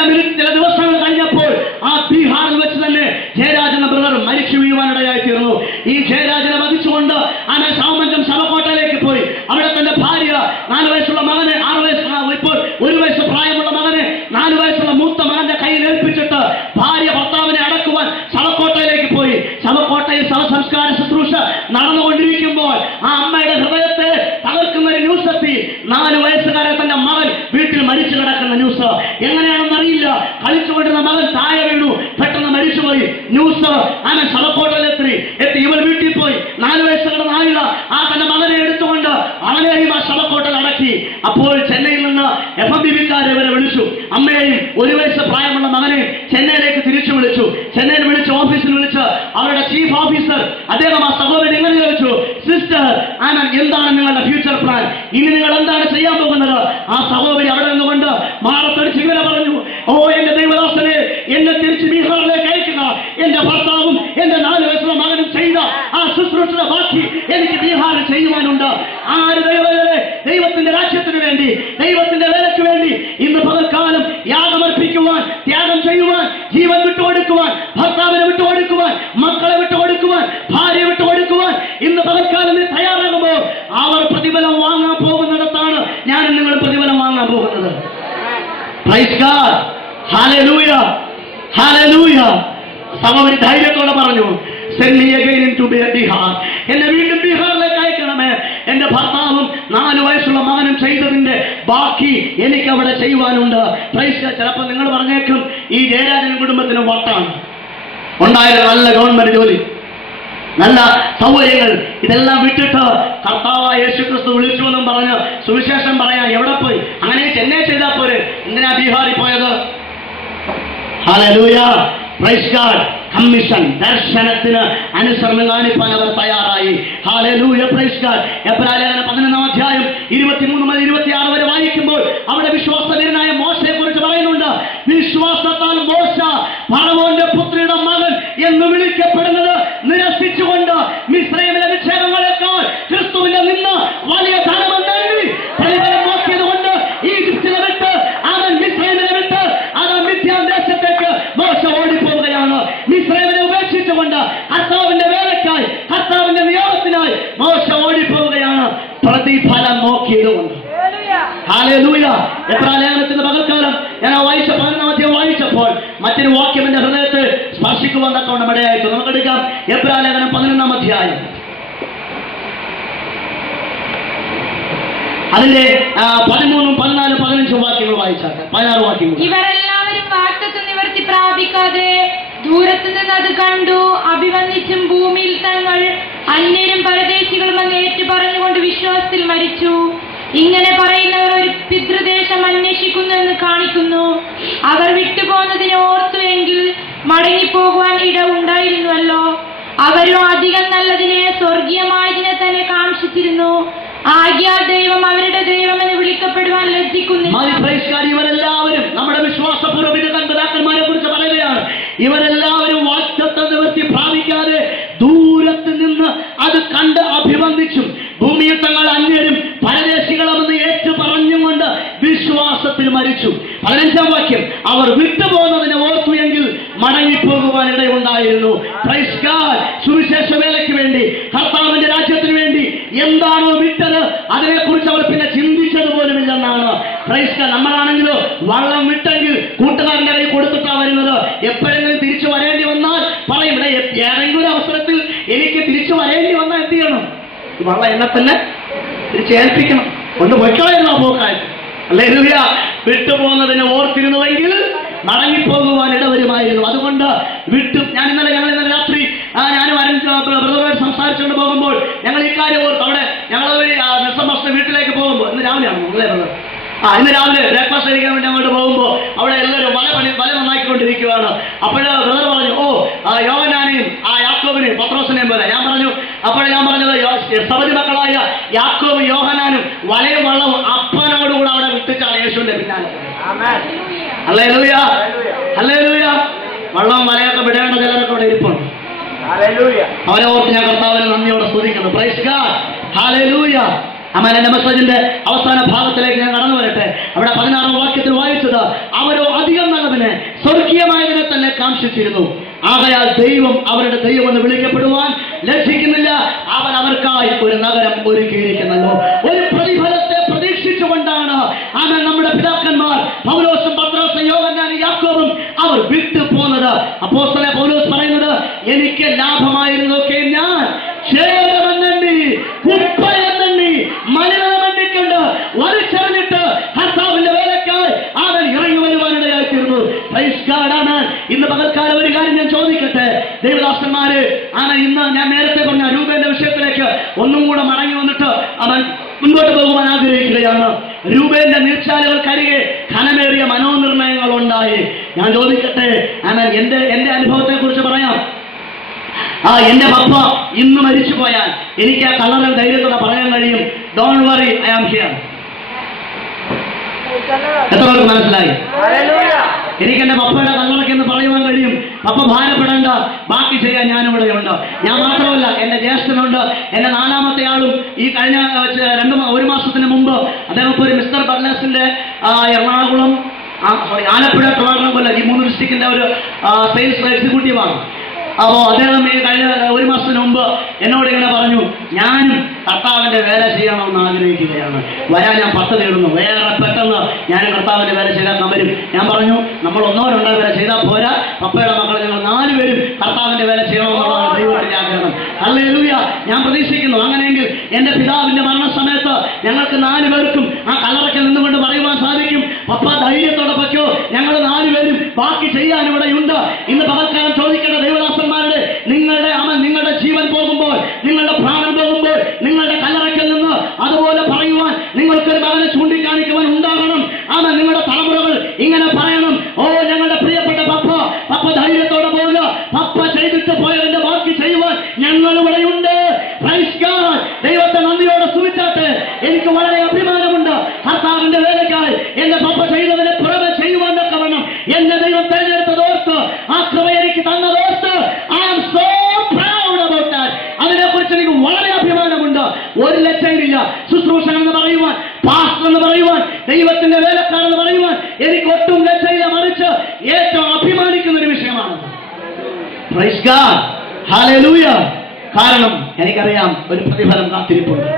ദിവസങ്ങൾ കഴിഞ്ഞപ്പോൾ ആ ബീഹാറിൽ വെച്ച് തന്നെ ജയരാജ് എന്ന ബ്രദർ മരിച്ചു വീഴുവാനിടയായി തീർന്നു. ഈ ജയരാജനെ വധിച്ചുകൊണ്ട് സാമഞ്ചം ശവക്കോട്ടയിലേക്ക് പോയി. അവിടെ തന്റെ ഭാര്യ, 4 വയസ്സുള്ള മകനെ, 6 വയസ്സ് ഇപ്പോൾ 1 വയസ്സ് പ്രായമുള്ള മകനെ 4 വയസ്സുള്ള മൂത്ത മകന്റെ കയ്യിൽ ഏൽപ്പിച്ചിട്ട് ഭാര്യ ഭർത്താവിനെ അടക്കുവാൻ ശവക്കോട്ടയിലേക്ക് പോയി. ശവക്കോട്ടയിൽ ശവസംസ്കാര ശുശ്രൂഷ നടന്നുകൊണ്ടിരിക്കുമ്പോൾ ആ അമ്മയുടെ ഹൃദയത്തെ തകർക്കുന്ന ഒരു ന്യൂസ് എത്തി. 4 വയസ്സുകാരെ തന്റെ മകൻ വീട്ടിൽ മരിച്ചു കിടക്കുന്ന ന്യൂസ്. എങ്ങനെയാണെന്നറിയില്ല, കളിച്ചുകൊണ്ടിരുന്ന മകൻ താഴെ വീണു, പെട്ടെന്ന് മരിച്ചുപോയി. ന്യൂസ് ശവക്കോട്ടയിലെത്തി. ഇവർ വീട്ടിൽ പോയി. 4 വയസ്സുകളുടെ നായിക ആ തന്റെ മകനെ എടുത്തുകൊണ്ട് അവനെയും ആ ശവക്കോട്ടയിൽ അടക്കി. അപ്പോൾ ചെന്നൈയിൽ നിന്ന് FMBBക്കാരെ ഇവരെ വിളിച്ചു. അമ്മയെയും 1 വയസ്സ് പ്രായമുള്ള മകനെ ചെന്നൈയിലേക്ക് തിരിച്ചു വിളിച്ചു. ചെന്നൈയിൽ വിളിച്ച് ഓഫീസിൽ വിളിച്ച് അവരുടെ ചീഫ് ഓഫീസർ അദ്ദേഹം ആ സഹോദരൻ ഇങ്ങനെ ചോദിച്ചു, സിസ്റ്റർ എന്താണ് നിങ്ങളുടെ ഫ്യൂച്ചർ പ്ലാൻ? ഇനി നിങ്ങൾ എന്താണ് ചെയ്യാൻ പോകുന്നത്? ആ സഹോദരി അവിടെ നിന്നുകൊണ്ട് മാറത്തടിച്ച് ഇങ്ങനെ പറഞ്ഞു, ഓ എന്റെ ദൈവദാസനെ, എന്നെ തിരിച്ച് ബീഹാറിലേക്ക് അയക്കുക. എന്റെ ഭർത്താവും എന്റെ 4 വയസ്സുള്ള മകനും ചെയ്ത ആ ശുശ്രൂഷയുടെ ബാക്കി എനിക്ക് ബീഹാറിൽ ചെയ്യുവാനുണ്ട്. ആര് ദൈവത്തിന്റെ രാജ്യത്തിന് വേണ്ടി, ദൈവത്തിന്റെ വേലയ്ക്ക് വേണ്ടി ഇന്ന് പകൽക്കാലം യാഗമർപ്പിക്കുവാൻ, ത്യാഗം ചെയ്യുവാൻ, ജീവൻ വിട്ടുകൊടുക്കുവാൻ, ഭർത്താവിനെ വിട്ടുകൊടുക്കുവാൻ, മക്കളെ വിട്ടുകൊടുക്കുവാൻ, ഭാര്യയെ വിട്ടുകൊടുക്കുവാൻ ഇന്ന് പകൽക്കാലം നീ തയ്യാറാകുമ്പോൾ അവർ പ്രതിഫലം വാങ്ങാൻ പോകുന്നിടത്താണ് ഞാനും നിങ്ങൾ പ്രതിഫലം വാങ്ങാൻ പോകുന്നത്. Price God. Hallelujah, hallelujah. സഹോദരി ധൈര്യത്തോടെ പറഞ്ഞു, send me again into Bihar. എന്നെ വീണ്ടും ബീഹാറിലേക്ക് അയക്കണമേ. എന്റെ ഭർത്താവും 4 വയസ്സുള്ള മകനും ചെയ്തതിന്റെ ബാക്കി എനിക്ക് അവിടെ ചെയ്യുവാനുണ്ട്. Praise God. ചിലപ്പോൾ നിങ്ങൾ പറഞ്ഞേക്കും, ഈ ജയരാജനും കുടുംബത്തിനും വട്ടാണ്. ഉണ്ടായിരുന്ന നല്ല ഗവൺമെന്റ് ജോലി, നല്ല സൗകര്യങ്ങൾ, ഇതെല്ലാം വിട്ടിട്ട് കർത്താവായ യേശുക്രിസ്തു വിളിച്ചു എന്നും പറഞ്ഞ് സുവിശേഷം പറയാൻ എവിടെ പോയി? അങ്ങനെ ചെന്നൈ ചെയ്താൽ പോരെ, എന്തിനാ ബീഹാറിൽ പോയത്? Hallelujah, praise God. കമ്മീഷൻ, ദർശനത്തിന് അനുസരണം കാണിപ്പാൻ അവർ തയ്യാറായി. Hallelujah, praise God. എബ്രായർ ലേഖനം 11-ാം അധ്യായം 23 മുതൽ 26 വരെ വായിക്കുമ്പോൾ അവിടെ വിശ്വാസവീരനായ മോശയെ കുറിച്ച് പറയുന്നുണ്ട്. വിശ്വാസത്താൽ മോശ ഫറവോന്റെ പുത്രിയുടെ മകൻ എന്ന് വിളിക്കപ്പെടുന്നത് നിരസിച്ചുകൊണ്ട് മിസ്രയീമിലെ നിക്ഷേപങ്ങളെക്കാൾ ക്രിസ്തുവിന്റെ നിന്ന് വലിയ ധനമെന്നെണ്ണി പ്രതിഫലം നോക്കിയത് കൊണ്ട് ഈജിപ്തിനെ വിട്ട് അവൻ മിസ്രയീമിനെ വിട്ട് അവൻ മിദ്യാൻ ദേശത്തേക്ക് മോശ ഓടിപ്പോവുകയാണ്. മിസ്രയീമിനെ ഉപേക്ഷിച്ചുകൊണ്ട് കർത്താവിന്റെ വേലയ്ക്കായി കർത്താവിന്റെ നിയോഗത്തിനായി മോശ ഓടിപ്പോവുകയാണ്, പ്രതിഫലം നോക്കിയതുകൊണ്ട്. ഹല്ലേലൂയ. എബ്രായ ലേഖനത്തിന്റെ പകൽക്കാലം ഞാൻ വായിച്ച 11-ാം അധ്യായം വായിച്ചപ്പോൾ മറ്റൊരു വാക്യം എന്റെ ഹൃദയത്തെ സ്പർശിക്കുവാൻ തക്കവണ്ണം ഇടയായിട്ടു. നമുക്കെടുക്കാം എബ്രായ ലേഖനം 11-ാം അധ്യായം, അതിന്റെ 13, 14, 15 വാക്യങ്ങൾ വായിച്ചാൽ 16 വാക്യങ്ങൾ. ഇവരെല്ലാവരും വാഗ്ദത്തം നിവർത്തി പ്രാപിക്കാതെ ദൂരത്തു നിന്ന് അത് കണ്ടു അഭിവന്ദിച്ചും ഭൂമിയിൽ തങ്ങൾ അന്യരും പരദേശികളും എന്ന് ഏറ്റു പറഞ്ഞുകൊണ്ട് വിശ്വാസത്തിൽ മരിച്ചു. ഇങ്ങനെ പറയുന്നവർ ഒരു പിതൃദേശം അന്വേഷിക്കുന്നു എന്ന് കാണിക്കുന്നു. അവർ വിട്ടുപോകുന്നതിനെ ഓർത്തുവെങ്കിൽ മടങ്ങിപ്പോകുവാൻ ഇടവുണ്ടായിരുന്നുവല്ലോ. അവരും അധികം നല്ലതിനെ സ്വർഗീയമായതിനെ തന്നെ കാംക്ഷിച്ചിരുന്നു. ആകയാൽ ദൈവം അവരുടെ ദൈവമെന്ന് വിളിക്കപ്പെടുവാൻ ലജ്ജിക്കുന്നില്ല. ഇവരെല്ലാവരും നമ്മുടെ വിശ്വാസപൂർവ്വ പിതാക്കന്മാരെ കുറിച്ച് പറയുകയാണ്. ഇവരെല്ലാവരും വാഗ്ദത്തം നിവർത്തി പ്രാപിക്കാതെ ദൂരത്ത് നിന്ന് അത് കണ്ട് അഭിവന്ദിച്ചും ഭൂമിയിൽ തങ്ങൾ അന്യരും പരദേശികളെന്ന് ഏറ്റു പറഞ്ഞുകൊണ്ട് വിശ്വാസത്തിൽ മരിച്ചു. 15-ാം വാക്യം, അവർ വിട്ടുപോകുന്നതിനെ ഓർത്തു എങ്കിൽ മടങ്ങിപ്പോകുവാൻ ഇടയുണ്ടായിരുന്നു. Praise God. സുവിശേഷ വേലയ്ക്ക് വേണ്ടി കർത്താവിന്റെ രാജ്യത്തിന് വേണ്ടി എന്താണോ വിട്ടത് അതിനെക്കുറിച്ച് അവർ പിന്നെ ചിന്തിച്ചത് പോലുമില്ലെന്നാണ്. Praise God. നമ്മളാണെങ്കിലോ വള്ളം വിട്ടെങ്കിൽ കൂട്ടുകാരന്റെ കൈ കൊടുത്തിട്ടാണ് വരുന്നത്. എപ്പോഴെങ്കിലും തിരിച്ചു വരേണ്ടി വന്നാൽ പറയും, ഏതെങ്കിലും അവസരത്തിൽ എനിക്ക് തിരിച്ചു വരേണ്ടി വന്നാൽ എന്ത് ചെയ്യണം? വള്ളം എന്നെ തന്നെ തിരിച്ചേൽപ്പിക്കണം, ഒന്ന് പൊയ്ക്കളയുന്ന പോക്കായിട്ട്. ഹല്ലേലൂയ. വിട്ടുപോകുന്നതിനെ ഓർത്തിരുന്നുവെങ്കിൽ മടങ്ങിപ്പോകുവാൻ ഇടവരുമായിരുന്നു. അതുകൊണ്ട് വിട്ടു. ഞങ്ങൾ ഇന്നലെ രാത്രി ഞാനും ബ്രദറുമായിട്ട് സംസാരിച്ചുകൊണ്ട് പോകുമ്പോൾ ഞങ്ങൾ ഈ കാര്യം ഓർത്ത് അവിടെ ഞങ്ങൾ ഡിസംബർ വീട്ടിലേക്ക് പോകുമ്പോൾ ഇന്ന് രാവിലെയാണ് അല്ലേ ബ്രദർ? ഇന്ന് രാവിലെ ബ്രേക്ക്ഫാസ്റ്റ് കഴിക്കാൻ വേണ്ടി അങ്ങോട്ട് പോകുമ്പോൾ അവിടെ എല്ലാവരും വല നന്നാക്കിക്കൊണ്ടിരിക്കുകയാണ്. അപ്പോഴ് ബ്രദർ പറഞ്ഞു, യോഹന്നാനെയും യാക്കോബിനെയും പത്രോസിനെയും പോലെ. ഞാൻ പറഞ്ഞത് സബദി മക്കളായ യാക്കോബ് യോഹന്നാനും വലയും വള്ളവും അപ്പനോടുകൂടെ അവിടെ വിട്ടിട്ടാണ് യേശുവിന്റെ പിന്നാലെ. Hallelujah, hallelujah. വള്ളവും വലയൊക്കെ വിടേണ്ട ചിലരൊക്കെ അവിടെ ഇരിപ്പുണ്ട്. അവരെ ഓർത്ത് ഞാൻ കർത്താവിനെ നന്ദിയോടെ സ്തുതിക്കുന്നു. Price God. ഹല്ലേലൂയ. അമേൻ. മെസ്സേജിന്റെ അവസാന ഭാഗത്തിലേക്ക് ഞാൻ കടന്നു വരട്ടെ. അവിടെ 16-ാം വാക്യത്തിൽ വായിച്ചത്, അവരോ അധികം നല്ലതിനെ സ്വർഗീയമായതിനെ തന്നെ കാംക്ഷിച്ചിരുന്നു. ആകയാൽ ദൈവം അവരുടെ ദൈവമെന്ന് വിളിക്കപ്പെടുവാൻ ലജ്ജിക്കുന്നില്ല. അവൻ അവർക്കായി ഒരു നഗരം ഒരുക്കിയിരിക്കുന്നല്ലോ. ഒരു പ്രതിഫലത്തെ പ്രതീക്ഷിച്ചുകൊണ്ടാണ് ആമേൻ നമ്മുടെ പിതാക്കന്മാർ പൗലോസും പത്രോസും യോഹന്നാനും യാക്കോബും അവർ വിട്ടു പോന്നത്. അപ്പോസ്തലൻ പൗലോസ് പറയുന്നത്, എനിക്ക് ലാഭമായിരുന്നതൊക്കെ ഞാൻ ക്ഷേമമെന്നെണ്ണി കുപ്പയെന്നെണ്ണി മലിനമെണ്ണിക്കൊണ്ട് വലിച്ചെറിഞ്ഞിട്ട് കർത്താവിന്റെ വേലക്കായി അവൻ ഇറങ്ങി വരുവാനിടയായിത്തീർന്നു. Praise God. ആമേൻ. ഇന്ന് പകൽക്കാലം ഒരു കാര്യം ഞാൻ ചോദിക്കട്ടെ ദേവദാസന്മാര്. ആമേൻ. ഇന്ന് ഞാൻ നേരത്തെ പറഞ്ഞ രൂപേന്റെ വിഷയത്തിലേക്ക് ഒന്നും കൂടെ മടങ്ങി വന്നിട്ട് അവൻ മുൻപോട്ട് പോകുവാൻ ആഗ്രഹിക്കുകയാണ്. രൂപേന്റെ നീർച്ചാലുകൾക്കരികെ ഘനമേറിയ മനോനിർണയങ്ങൾ ഉണ്ടായി. ഞാൻ ചോദിക്കട്ടെ, ആമേൻ, എന്റെ അനുഭവത്തെ കുറിച്ച് പറയാം. എന്റെ പപ്പ ഇന്ന് മരിച്ചു പോയാൽ എനിക്ക് ആ കളറിൽ ധൈര്യത്തോടെ പറയാൻ കഴിയും, don't worry, I am here. എത്ര പേർക്ക് മനസ്സിലായി? എനിക്ക് എന്റെ പപ്പയുടെ കല്ലറയ്ക്ക് എന്ന് പറയുവാൻ കഴിയും, പപ്പ ഭാരപ്പെടേണ്ട, ബാക്കി ചെയ്യാൻ ഞാനിവിടെ ഉണ്ട്. ഞാൻ മാത്രമല്ല, എന്റെ ജ്യേഷ്ഠനുണ്ട്. എന്റെ 4-ാമത്തെ ആളും ഈ കഴിഞ്ഞ 1 മാസത്തിന് മുമ്പ് അദ്ദേഹം ഇപ്പോൾ ഒരു മിസ്റ്റർ ബർലേസിന്റെ എറണാകുളം, ആലപ്പുഴ, ട്രിവാൻഡ്രം, കൊല്ലം ഈ 3 ഡിസ്ട്രിക്റ്റിന്റെ ഒരു സെയിൽസ് എക്സിക്യൂട്ടീവാണ്. അപ്പോൾ അദ്ദേഹം ഈ കഴിഞ്ഞ 1 മാസത്തിന് മുമ്പ് എന്നോട് ഇങ്ങനെ പറഞ്ഞു, ഞാനും കർത്താവിന്റെ വേല ചെയ്യണമെന്ന് ആഗ്രഹിക്കുകയാണ്, വരാൻ ഞാൻ പദ്ധതി ഇടുന്നു, വേറെ പെട്ടെന്ന് ഞാനും കർത്താവിന്റെ വേല ചെയ്താൽ വരും. ഞാൻ പറഞ്ഞു, നമ്മൾ 1-2 വേല ചെയ്താൽ പോരാ, പപ്പയുടെ മക്കൾ ഞങ്ങൾ 4 പേരും കർത്താവിന്റെ വേല ചെയ്യണമെന്നുള്ളതാണ് ദൈവത്തിന്റെ ആഗ്രഹം. ഹല്ലേലൂയ. ഞാൻ പ്രതീക്ഷിക്കുന്നു അങ്ങനെയെങ്കിൽ എന്റെ പിതാവിന്റെ മരണസമയത്ത് ഞങ്ങൾക്ക് 4 പേർക്കും ആ കല്ലറയ്ക്ക് നിന്നുകൊണ്ട് പറയുവാൻ സാധിക്കും, പപ്പ ധൈര്യത്തോടെ പറ്റോ, ഞങ്ങൾ 4 പേരും ബാക്കി ചെയ്യാൻ ഇവിടെയുണ്ട്. ഇന്ന് പകൽക്കാലം ചോദിക്കേണ്ട ദൈവദാസന്മാരുടെ, നിങ്ങളുടെ ജീവൻ പോകുമ്പോൾ, നിങ്ങളുടെ പ്രാണൻ പോകുമ്പോൾ, നിങ്ങളുടെ കല്ലറയ്ക്കൽ നിന്ന് അതുപോലെ പറയുവാൻ നിങ്ങൾക്കൊരു മകനെ ചൂണ്ടിക്കാണിക്കുവാൻ ഉണ്ടാകണം. നിങ്ങളുടെ തലമുറകൾ ഇങ്ങനെ പറയണം, ഞങ്ങളുടെ പ്രിയപ്പെട്ട പപ്പ ധൈര്യത്തോടെ പോവുക, പപ്പ ചെയ്തിട്ട് പോയതിന്റെ ബാക്കി ചെയ്യുവാൻ ഞങ്ങൾ ഇവിടെയുണ്ട്. Praise God. ദൈവത്തെ നന്ദിയോടെ സ്തുതിച്ചാട്ടെ. എനിക്ക് വളരെ എന്റെ പപ്പ ചെയ്തതിനെ പുറമെ ചെയ്യുവാൻ തക്കവണ്ണം എന്റെ ദൈവം തെരഞ്ഞെടുത്തതോർത്ത്, ആ കൃപ എനിക്ക് തന്നതോർത്ത് I am so proud about that. അതിനെക്കുറിച്ച് എനിക്ക് വളരെ അഭിമാനമുണ്ട്. ഒരു ലജ്ജയില്ല. ശുശ്രൂഷകൻ എന്ന് പറയുവാൻ, പാസ്റ്റർ എന്ന് പറയുവാൻ, ദൈവത്തിന്റെ വേലക്കാരെന്ന് പറയുവാൻ എനിക്ക് ഒട്ടും ലജ്ജയില്ല. മറിച്ച് ഏറ്റവും അഭിമാനിക്കുന്ന ഒരു വിഷയമാണ്. Price God, hallelujah. കാരണം എനിക്കറിയാം ഒരു പ്രതിഫലം കാത്തിരിപ്പുണ്ട്,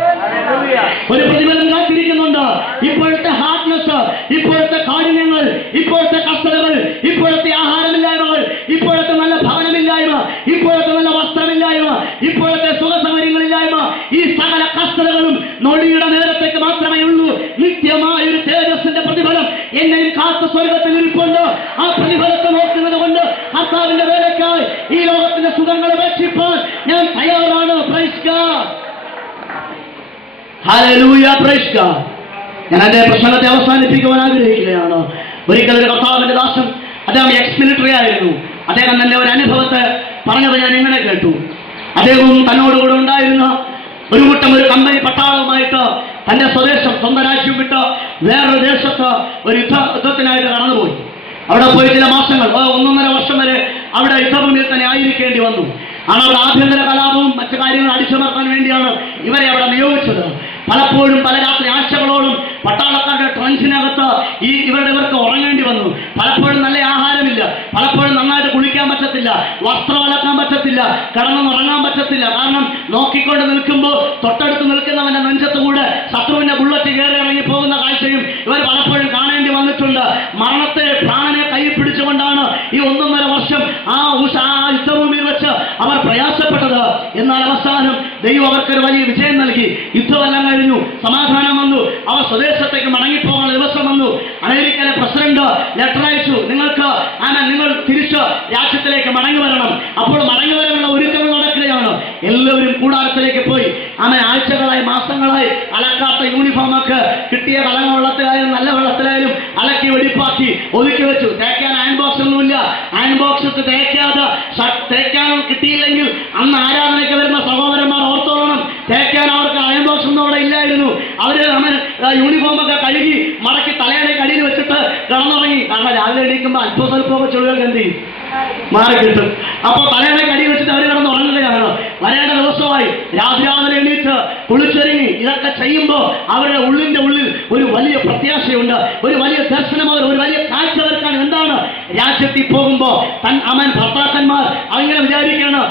ഒരു പ്രതിഫലം കാത്തിരിക്കുന്നുണ്ട്. ഇപ്പോഴത്തെ ഹാർഡ്നെസ്, ഇപ്പോഴത്തെ കാഠിന്യങ്ങൾ, ഇപ്പോഴത്തെ കഷ്ടതകൾ, ഇപ്പോഴത്തെ ആഹാരമില്ലായ്മകൾ, ഇപ്പോഴത്തെ നല്ല ഭവനമില്ലായ്മ, ഇപ്പോഴത്തെ നല്ല വസ്ത്രമില്ലായ്മ, ഇപ്പോഴത്തെ സുഖസൗകര്യങ്ങളില്ലായ്മ, ഈ സകല കഷ്ടതകളും നൊടിയുടെ നേരത്തേക്ക് മാത്രമേ ഉള്ളൂ. നിത്യമായ ഒരു തേജസ്സിന്റെ പ്രതിഫലം എന്നെയും കാത്ത സ്വർഗത്തിൽ ഇരിപ്പുണ്ട്. ആ പ്രതിഫലത്തെ നോക്കുന്നത് കൊണ്ട് കർത്താവിന്റെ വേലയ്ക്കായി ഈ ലോകത്തിന്റെ സുഖങ്ങളെ വെച്ചിപ്പോൾ ഞാൻ തയ്യാറാണ്. Price God, hallelujah, praise God. ഞാൻ എന്റെ പ്രസംഗത്തെ അവസാനിപ്പിക്കുവാൻ ആഗ്രഹിക്കുകയാണ്. ഒരിക്കൽ ഒരു കർത്താവിന്റെ ദാസൻ, അദ്ദേഹം എക്സ് മിലിറ്ററി ആയിരുന്നു. അദ്ദേഹം തന്നെ ഒരു അനുഭവത്തെ പറഞ്ഞത് ഞാൻ ഇങ്ങനെ കേട്ടു. അദ്ദേഹവും തന്നോടുകൂടെ ഉണ്ടായിരുന്ന ഒരു കൂട്ടം ഒരു കമ്പനി പട്ടാളവുമായിട്ട് തന്റെ സ്വദേശം, സ്വന്തം രാജ്യം വിട്ട് വേറൊരു ദേശത്ത് ഒരു യുദ്ധത്തിനായിട്ട് കടന്നുപോയി. അവിടെ പോയി ചില മാസങ്ങൾ, 1.5 വർഷം വരെ അവിടെ യുദ്ധഭൂമിയിൽ തന്നെ ആയിരിക്കേണ്ടി വന്നു. ആണ് അവിടെ ആഭ്യന്തര കലാപവും മറ്റു കാര്യങ്ങൾ അടിച്ചമർത്താൻ വേണ്ടിയാണ് ഇവരെ അവിടെ നിയോഗിച്ചത്. പലപ്പോഴും പല രാത്രി ആഴ്ചകളോളം പട്ടാളക്കാരുടെ ട്രഞ്ചിനകത്ത് ഇവർക്ക് ഉറങ്ങേണ്ടി വന്നു. പലപ്പോഴും നല്ല ആഹാരമില്ല, പലപ്പോഴും നന്നായിട്ട് കുളിക്കാൻ പറ്റത്തില്ല, വസ്ത്രം അലക്കാൻ പറ്റത്തില്ല, കിടന്നുറങ്ങാൻ പറ്റത്തില്ല. കാരണം നോക്കിക്കൊണ്ട് നിൽക്കുമ്പോൾ തൊട്ടടുത്ത് നിൽക്കുന്നവന്റെ നെഞ്ചത്തുകൂടെ ശത്രുവിന്റെ ബുള്ളറ്റ് കയറി ഇറങ്ങി പോകുന്ന കാഴ്ചയും ഇവർ പലപ്പോഴും കാണേണ്ടി വന്നിട്ടുണ്ട്. മരണത്തെ, പ്രാണനെ കയ്യിൽ പിടിച്ചുകൊണ്ടാണ് ഈ 1.5 വർഷം ആ യുദ്ധഭൂമിയിൽ വെച്ച് അവർ പ്രയാസപ്പെട്ടത്. എന്നാൽ അവസാനം ദൈവം അവർക്കൊരു വലിയ വിജയം നൽകി. യുദ്ധമെല്ലാം കഴിഞ്ഞു, സമാധാനം വന്നു, അവർ സ്വദേശത്തേക്ക് മടങ്ങിപ്പോകാനുള്ള ദിവസം വന്നു. അമേരിക്കയിലെ പ്രസിഡന്റ് ലെറ്റർ അയച്ചു, നിങ്ങൾ തിരിച്ച് രാജ്യത്തിലേക്ക് മടങ്ങി വരണം. അപ്പോൾ മടങ്ങി വരാനുള്ള ഒരുക്കങ്ങൾ നടക്കുകയാണ്. എല്ലാവരും കൂടാരത്തിലേക്ക് പോയി. ആഴ്ചകളായി, മാസങ്ങളായി അലക്കാത്ത യൂണിഫോമൊക്കെ കിട്ടിയ കളങ്ങ വെള്ളത്തിലായാലും നല്ല വെള്ളത്തിലായാലും അലക്കി വെടിപ്പാക്കി ഒതുക്കി വെച്ചു. തേക്കാൻ അയൺ ബോക്സ് ഒന്നുമില്ല. അയൺ ബോക്സ് തേക്കാനും കിട്ടിയില്ലെങ്കിൽ അന്ന് ആരാധനയ്ക്ക് വരുന്ന സഹോദരന്മാർ ഓർത്തോളണം, തേക്കാൻ അവർക്ക് അയൺ ബോക്സ് ഒന്നും അവിടെ ഇല്ലായിരുന്നു. അവര് യൂണിഫോമൊക്കെ കഴുകി മടക്കി തലയുടെ അടിയിൽ വെച്ചിട്ട് കിടന്നുറങ്ങി. കാരണം രാവിലെ എണീക്കുമ്പോൾ അല്പം സ്വല്പമൊക്കെ ചുഴുകൾക്ക് എന്ത് ചെയ്യും, മാറി കിട്ടും. അപ്പോൾ തലയുടെ കടി വെച്ചിട്ട് അവർ കിടന്നുറങ്ങുകയാണ്. വരേണ്ട ദിവസമായി രാവിലെ എണീറ്റ് കുളിച്ചൊരുങ്ങി ഇതൊക്കെ ചെയ്യുമ്പോൾ അവരുടെ ഉള്ളിന്റെ ഉള്ളിൽ ഒരു വലിയ പ്രത്യാശയുണ്ട്, ഒരു വലിയ ദർശനം, ഒരു വലിയ കാഴ്ച അവർക്കാണ്. എന്താണ്? രാജ്യത്തിൽ പോകുമ്പോൾ ഭർത്താക്കന്മാർ അങ്ങനെ വിചാരിക്കുകയാണ്,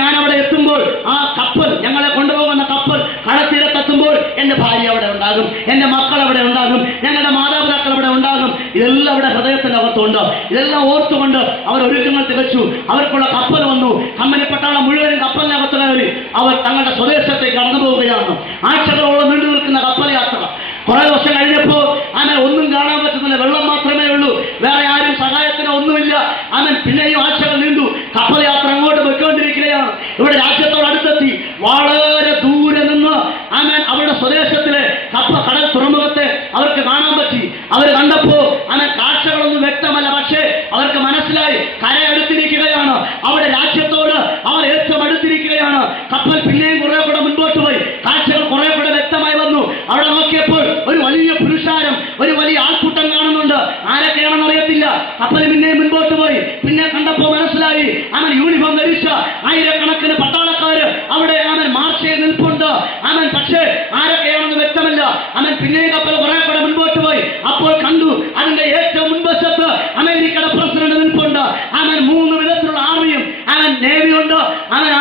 ഞാൻ അവിടെ എത്തുമ്പോൾ ആ കപ്പൽ, ഞങ്ങളെ കൊണ്ടുപോകുന്ന കപ്പൽ കടത്തീരത്തെത്തുമ്പോൾ എന്റെ ഭാര്യ അവിടെ ഉണ്ടാകും, എന്റെ മക്കൾ അവിടെ ഉണ്ടാകും, ഞങ്ങളുടെ മാതാപിതാക്കൾ അവിടെ ഉണ്ടാകും. ഇതെല്ലാം അവിടെ ഹൃദയത്തിനകത്തുണ്ട്. ഇതെല്ലാം ഓർത്തുകൊണ്ട് അവർ ഒരുക്കങ്ങൾ തികച്ചു. അവർക്കുള്ള കപ്പൽ വന്നു. കമ്പനി പട്ടാളം മുഴുവനും കപ്പലിനകത്ത് കയറി അവർ തങ്ങളുടെ സ്വദേശത്തേക്ക് കടന്നു പോവുകയാണ്. ആഴ്ചകളോളം നീണ്ടു നിൽക്കുന്ന കപ്പൽ യാത്ര. കുറെ ദിവസം കഴിഞ്ഞപ്പോൾ ഒന്നും കാണാൻ പറ്റുന്നില്ല, വെള്ളം മാത്രമേ ഉള്ളൂ, വേറെ ആരും സഹായത്തിന് ഒന്നുമില്ല. പിന്നെയും ആഴ്ചകൾ നീണ്ടു. കപ്പൽ യാത്ര അങ്ങോട്ട് പോയിക്കൊണ്ടിരിക്കുകയാണ്. ഇവിടെ രാജ്യത്തോടടുത്തെത്തി. വളരെ ദൂരെ നിന്ന് അവരുടെ സ്വദേശത്തിലെ കടൽ തുറമുഖത്തെ അവർക്ക് കാണാൻ പറ്റി. അവർ കണ്ടപ്പോ കാഴ്ചകളൊന്നും വ്യക്തമല്ല, പക്ഷേ അവർക്ക് മനസ്സിലായി കരയടുത്തിരിക്കുകയാണ്. അവിടെ രാജ്യത്തോട് അവർ ഏറ്റവും അടുത്തിരിക്കുകയാണ്. കപ്പൽ പിന്നെയും കുറെ കൂടെ മുൻപോട്ട് പോയി. കാഴ്ചകൾ കുറെ കൂടെ വ്യക്തമായി വന്നു. അവിടെ നോക്കിയപ്പോൾ ഒരു വലിയ പുരുഷാരം, ഒരു വലിയ ആൾക്കൂട്ടം കാണുന്നുണ്ട്. ആരൊക്കെയാണെന്ന് അറിയത്തില്ല. കപ്പൽ പിന്നെയും മുൻപോട്ട് പോയി. പിന്നെ കണ്ടപ്പോ മനസ്സിലായി യൂണിഫോം ധരിച്ച ആയിരക്കണക്കിന് പട്ടാളക്കാര് അവിടെ മാർച്ച് ചെയ്ത് നിൽപ്പുണ്ട്. പക്ഷേ ആരൊക്കെയാണെന്ന് വ്യക്തമല്ല. പിന്നെയും കപ്പൽ കുറെ കൂടെ മുൻപോട്ട് പോയി. അപ്പോൾ കണ്ടു അതിന്റെ ഏറ്റവും മുൻവശത്ത് അമേരിക്കയുടെ പ്രസിഡന്റ് നിൽപ്പുണ്ട്. 3 വിധത്തിലുള്ള ആർമിയും, നേവിയുണ്ട്,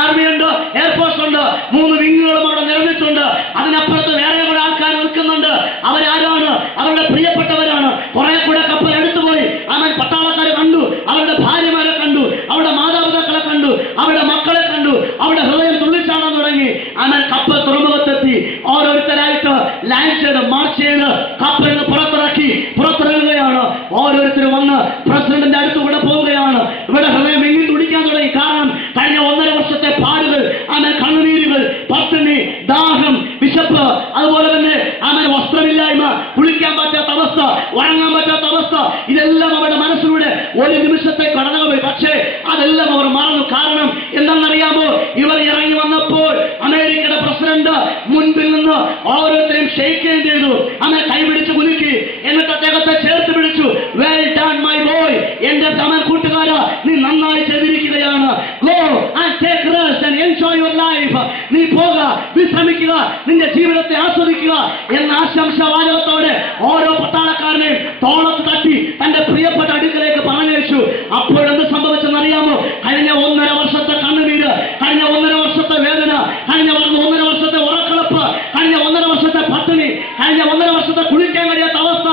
ആർമിയുണ്ട്, എയർഫോഴ്സ് ഉണ്ട്. 3 വിങ്ങുകളും അവിടെ നിറഞ്ഞിട്ടുണ്ട്. അതിനപ്പുറത്ത് വേറെ കൂടെ ആൾക്കാർ നിൽക്കുന്നുണ്ട്. അവരാരാണ്? അവരുടെ പ്രിയപ്പെട്ടവരാണ്. കുറെ കൂടെ കപ്പൽ എടുത്തുപോയി. പട്ടാളക്കാർ കണ്ടു, അവരുടെ ഭാര്യമാരെ കണ്ടു, അവരുടെ മാതാപിതാക്കളെ കണ്ടു, അവരുടെ മക്കളെ കണ്ടു. അവിടെ ഹൃദയം തുള്ളിച്ചാടാൻ തുടങ്ങി. കപ്പൽ തുറമുഖത്തെത്തി. ഓരോരുത്തരായിട്ട് ലാൻഡ് ചെയ്ത് മാർച്ച് ചെയ്ത് കപ്പലിൽ നിന്ന് പുറത്തിറങ്ങുകയാണ്. ഓരോരുത്തരും വന്ന് പ്രസിഡന്റിന്റെ അടുത്തുകൂടെ പോവുകയാണ്. ഇവിടെ ഹൃദയം എങ്ങി തുടിക്കാൻ തുടങ്ങി. കാരണം കഴിഞ്ഞ 1.5 വർഷത്തെ പാടുകൾ, കണ്ണുനീരുകൾ, പട്ടിണി, ദാഹം, വിശപ്പ്, അതുപോലെ തന്നെ വസ്ത്രമില്ലായ്മ, കുളിക്കാൻ പറ്റാത്ത അവസ്ഥ, ഉറങ്ങാൻ പറ്റാത്ത അവസ്ഥ, ഇതെല്ലാം അവരുടെ മനസ്സിലൂടെ ഒരു നിമിഷത്തെ കടന്നുപോയി. പക്ഷേ അതെല്ലാം അവർ മറന്നു. കാരണം എന്താണെന്നറിയാമോ? ഇവർ ഇറങ്ങി വന്നപ്പോൾ അമേരിക്കയുടെ പ്രസിഡന്റ് മുൻപിൽ നിന്ന് ഓരോരുത്തരെയും ഷെയ്ക്ക് ചെയ്തു. അവനെ കൈപിടിച്ച് കുലുക്കി. എന്നിട്ട് അദ്ദേഹത്തെ ചേർത്ത് പിടിച്ചു. വെൽ ഡൺ മൈ ബോയ്, എന്റെ കൂട്ടുകാരാ, നീ നന്നായി ചെയ്തിരിക്കുകയാണ്. Go and take rest and enjoy your life. നീ പോക, വിശ്രമിക്കുക, നിന്റെ ജീവിതത്തെ ആസ്വദിക്കുക എന്ന ആശംസാവാചകത്തോടെ ഓരോ പട്ടാളക്കാരനെയും തോളത്ത് തട്ടി തന്റെ പ്രിയപ്പെട്ട അടുക്കലേക്ക് പറഞ്ഞയച്ചു. അപ്പോഴെന്ത് സംഭവിച്ചെന്നറിയാമോ? കഴിഞ്ഞ 1.5 വർഷത്തെ കണ്ണുനീര്, കഴിഞ്ഞ 1.5 വർഷത്തെ വേദന, കഴിഞ്ഞ 1.5 വർഷത്തെ ഉറക്കളപ്പ്, കഴിഞ്ഞ 1.5 വർഷത്തെ പട്ടിണി, കഴിഞ്ഞ 1.5 വർഷത്തെ കുളിക്കാൻ കഴിയാത്ത അവസ്ഥ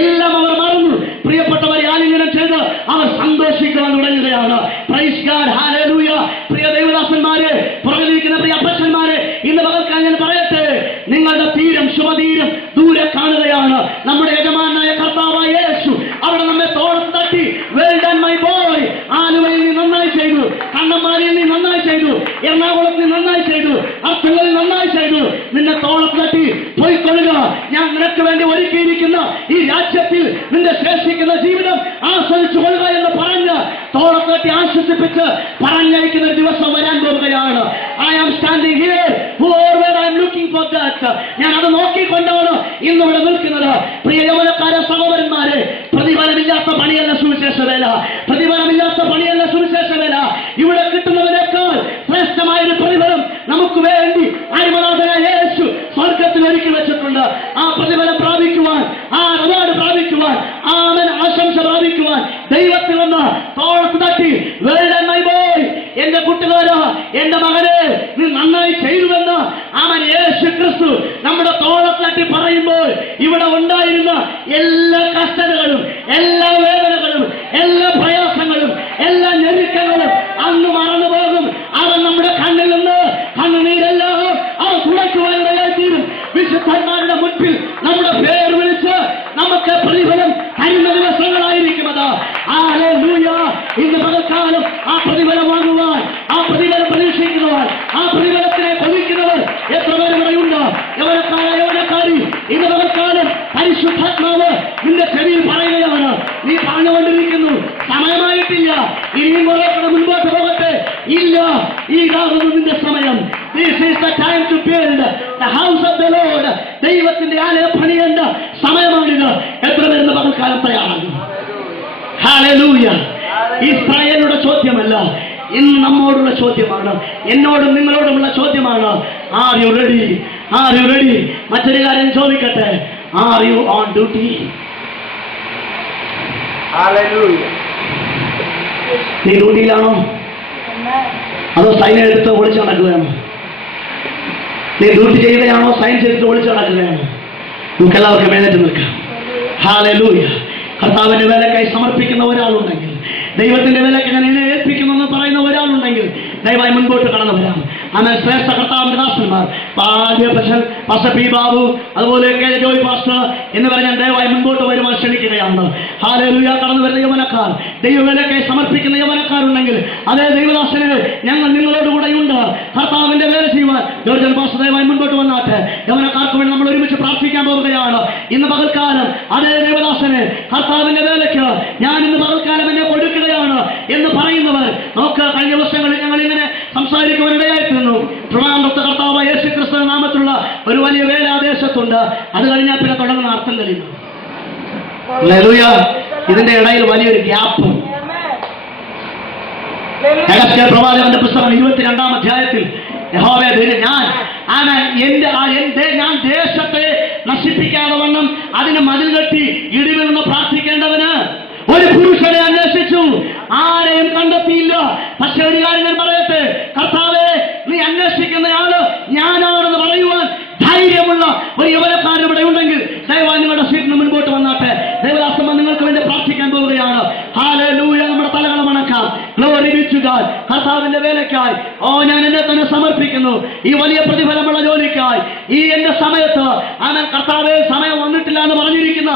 എല്ലാം അവർ മറന്നു. പ്രിയപ്പെട്ടവരെ ആലിംഗനം ചെയ്ത് അവർ സന്തോഷിക്കുവാൻ തുടങ്ങുകയാണ്. Praise God, hallelujah. പ്രിയ ദൈവദാസന്മാരെ, പുറകിലിരിക്കുന്ന പ്രിയ അപ്പച്ചന്മാരെ, ഇന്ന് പകൽക്കാലം ഞാൻ പറയട്ടെ, നിങ്ങളുടെ തീരം, ശുഭതീരം ദൂരെ കാണുകയാണ്. നമ്മുടെ യജമാനായ കർത്താവായ യേശു അവിടെ നമ്മെ തോളത്ത് തട്ടി, വെൽ ഡൺ മൈ ബോയ്, ആലുവയിൽ നീ നന്നായി ചെയ്തു, കണ്ണമ്മാരിയിൽ നീ നന്നായി ചെയ്തു, എറണാകുളത്ത് നീ നന്നായി ചെയ്തു, അർത്ഥങ്ങളിൽ നന്നായി ചെയ്തു, നിന്നെ തോളത്ത് തട്ടി പോയിക്കൊള്ളുക. ഞാൻ നിനക്ക് വേണ്ടി ഒരുക്കിയിരിക്കുന്ന ഈ രാജ്യത്തിൽ നിന്റെ ശേഷിക്കുന്ന ജീവിതം ആസ്വദിച്ചു കൊള്ളുക എന്ന് പറഞ്ഞ് തോളത്ത് തട്ടി ആശ്വസിപ്പിച്ച് പറഞ്ഞയക്കുന്ന ദിവസം വരാൻ പോവുകയാണ്. I am standing here where I am looking for that. ഞാൻ അത് നോക്കിക്കൊണ്ടാണ് ഇന്നിവിടെ നിൽക്കുന്നത്. പ്രിയ യൗവനക്കാരെ, സഹോദരന്മാരെ, പ്രതിഫലമില്ലാത്ത പണിയല്ല സുവിശേഷ വേല, പ്രതിഫലമില്ലാത്ത പണിയല്ല സുവിശേഷ വേല. ഇവിടെ കിട്ടുന്നതിനേക്കാൾ ശ്രേഷ്ഠമായൊരു പ്രതിഫലം നമുക്ക് വേണ്ടി അരിമനാഥനായ യേശു സ്വർഗത്തിൽ ഒരുക്കി വെച്ചിട്ടുണ്ട്. ആ പ്രതിഫലം പ്രാപിക്കുവാൻ, ആ റിവാർഡ് പ്രാപിക്കുവാൻ, ആശംസ പ്രാപിക്കുവാൻ ദൈവത്തിൽ നിന്ന് തോളത്ത് തട്ടി, വെൽ ഡൺ മൈ ബോയ്, എന്റെ കൂട്ടുകാരാ, എന്റെ മകനെ, നീ നന്നായി ചെയ്തുവെന്ന് അവൻ യേശു ക്രിസ്തു നമ്മുടെ തോളത്ത് തട്ടി പറയുമ്പോൾ ഇവിടെ ഉണ്ടായിരുന്ന എല്ലാ കഷ്ടതകളും, എല്ലാ വേദനകളും, എല്ലാ പ്രയാസങ്ങളും, എല്ലാ ഞെരുക്കങ്ങളും അന്ന് മറന്നു പോകും. അവൻ നമ്മുടെ കണ്ണിൽ നിന്ന് കണ്ണുനീരെല്ലാം അവൻ തുടയ്ക്കുവാനിടയായി തീരും. വിശുദ്ധന്മാരുടെ മുൻപിൽ നമ്മുടെ പേർ വിളിച്ച് നമുക്ക് പ്രതിഫലം തരുന്ന ദിവസങ്ങളായിരിക്കും അത്. ഹല്ലേലൂയ. ഇന്ന് പകൽക്കാലം ആ പ്രതിഫലം വാങ്ങുവാൻ, ആ പ്രതിഫലം പ്രതീക്ഷിക്കുന്നവർ, ആ പ്രതിഫലത്തിനെ കൊതിക്കുന്നവർ എത്ര പേര് ഇവിടെയുണ്ട്? യൗവനക്കാരി, ഇന്ന് പകൽക്കാലം പരിശുദ്ധാത്മാവ് നിന്റെ ചെവിയിൽ പറയുകയാണ്. നീ പറഞ്ഞുകൊണ്ടിരിക്കുന്നു, സമയമായിട്ടില്ല, ഇനിയും മുമ്പോട്ട് പോകട്ടെ. ഇല്ല, ഇതാകുന്നു നിന്റെ സമയം. This is the time to build the house of the Lord. ദൈവത്തിന്റെ ആലയം പണിയേണ്ട സമയമാണിത്. എത്ര പേരുന്ന പകൽക്കാലം തയ്യാറാകും? ഹല്ലേലൂയ. ഇസ്രായേലിന്റെ ചോദ്യമല്ല, ഇന്ന് നമ്മോടുള്ള ചോദ്യമാണ്, എന്നോടും നിങ്ങളോടുമുള്ള ചോദ്യമാണ്. Are you ready? Are you ready? മറ്റൊരു കാര്യം ചോദിക്കട്ടെ, ആർ യു ഓൺ ഡ്യൂട്ടി? നീ ഡ്യൂട്ടിയിലാണോ? അതോ സൈൻ എടുത്ത് ഒളിച്ചു നടക്കുകയാണോ? നീ ഡ്യൂട്ടി ചെയ്യുകയാണോ? സൈൻ ചെയ്തിട്ട് ഒളിച്ചു നടക്കുകയാണോ? നമുക്ക് എല്ലാവർക്കും എഴുന്നേറ്റ് നിൽക്കാം. ഹല്ലേലൂയ. കർത്താവിന്റെ വേലക്കായി സമർപ്പിക്കുന്ന ഒരാളുണ്ടെങ്കിൽ, ദൈവത്തിന്റെ വേലക്ക് ഞാൻ എന്നെ ഏൽപ്പിക്കുന്നു എന്ന് പറയുന്ന ഒരാളുണ്ടെങ്കിൽ ദയവായി മുൻപോട്ട് കടന്നു വരാം. അങ്ങനെ ശ്രേഷ്ഠ കർത്താവിന്റെ ദാസന്മാർ പാസ്റ്റർ പി ബാബു, അതുപോലെ കെ ജോയ് പാസ്റ്റർ എന്നിവരെ ഞാൻ ദയവായി മുൻപോട്ട് വരുവാൻ ക്ഷണിക്കുകയാണ്. ഹല്ലേലൂയ. കടന്നു വരുന്ന യൗവനക്കാർ, ദൈവവേലക്കായി സമർപ്പിക്കുന്ന യൗവനക്കാരുണ്ടെങ്കിൽ, അതേ ദൈവദാസനെ ഞങ്ങൾ നിങ്ങളോടുകൂടെയുണ്ട്. കർത്താവിന്റെ വേല ചെയ്യുവാൻ ജോർജൻ പാസ്റ്റർ ദയവായി മുൻപോട്ട് വന്നാട്ടെ. യൗവനക്കാർക്ക് വേണ്ടി നമ്മൾ ഒരുമിച്ച് പ്രാർത്ഥിക്കാൻ പോവുകയാണ് ഇന്ന് പകൽക്കാലം. അതേ ദൈവദാസനെ, കർത്താവിന്റെ വേലയ്ക്ക് ഞാൻ ഇന്ന് പകൽക്കാലം എന്നെ കൊടുക്കുകയാണ് എന്ന് പറയുന്നവർ, നമുക്ക് കഴിഞ്ഞ ദിവസങ്ങളിൽ ഞങ്ങൾ ഇങ്ങനെ സംസാരിക്കുവാനിടയായിത്തീർന്നു. ട്രിവാൻഡ്രത്ത് കർത്താവായ യേശു ക്രിസ്തുവിന്റെ നാമത്തിലുള്ള ഒരു വലിയ വേലാദേശത്തുണ്ട്. അത് കഴിഞ്ഞാൽ പിന്നെ തുടങ്ങുന്ന അർത്ഥം കഴിയുന്നു. ഹല്ലേലൂയ. ഇതിന്റെ ഇടയിൽ വലിയൊരു ഗ്യാപ്പ്. പ്രവാചകന്റെ പുസ്തകം 22-ാം അധ്യായത്തിൽ ഞാൻ ദേശത്തെ നശിപ്പിക്കാതെ വണ്ണം അതിന് മതിൽ കെട്ടി ഇടിവിൽ നിന്ന് പ്രാർത്ഥിക്കേണ്ടവന് ഒരു പുരുഷനെ അന്വേഷിച്ചു, ആരെയും കണ്ടെത്തിയില്ല. പക്ഷെ ഒരു കാര്യം ഞാൻ പറയട്ടെ, കർത്താവേ, നീ അന്വേഷിക്കുന്നയാള് ഞാനാണെന്ന് പറയുവാൻ ധൈര്യമുള്ള ഒരു യൗവനക്കാരൻ ഇവിടെ ഉണ്ടെങ്കിൽ ദയവായി നിങ്ങളുടെ സീറ്റിന് മുൻപോട്ട് വന്നാട്ടെ. ദൈവദാസന്മാർ നിങ്ങൾക്ക് വേണ്ടി പ്രാർത്ഥിക്കാൻ പോവുകയാണ്. ഹല്ലേലൂയ. നമ്മുടെ തലകളെ വണക്കാം. Glory be to God. കർത്താവിന്റെ വേലയ്ക്കായി ഞാൻ എന്നെ തന്നെ സമർപ്പിക്കുന്നു. ഈ വലിയ പ്രതിഫലമുള്ള ജോലിക്കായി ഈ എന്റെ സമയത്ത് കർത്താവേ, സമയം വന്നിട്ടില്ല എന്ന് പറഞ്ഞിരിക്കുന്ന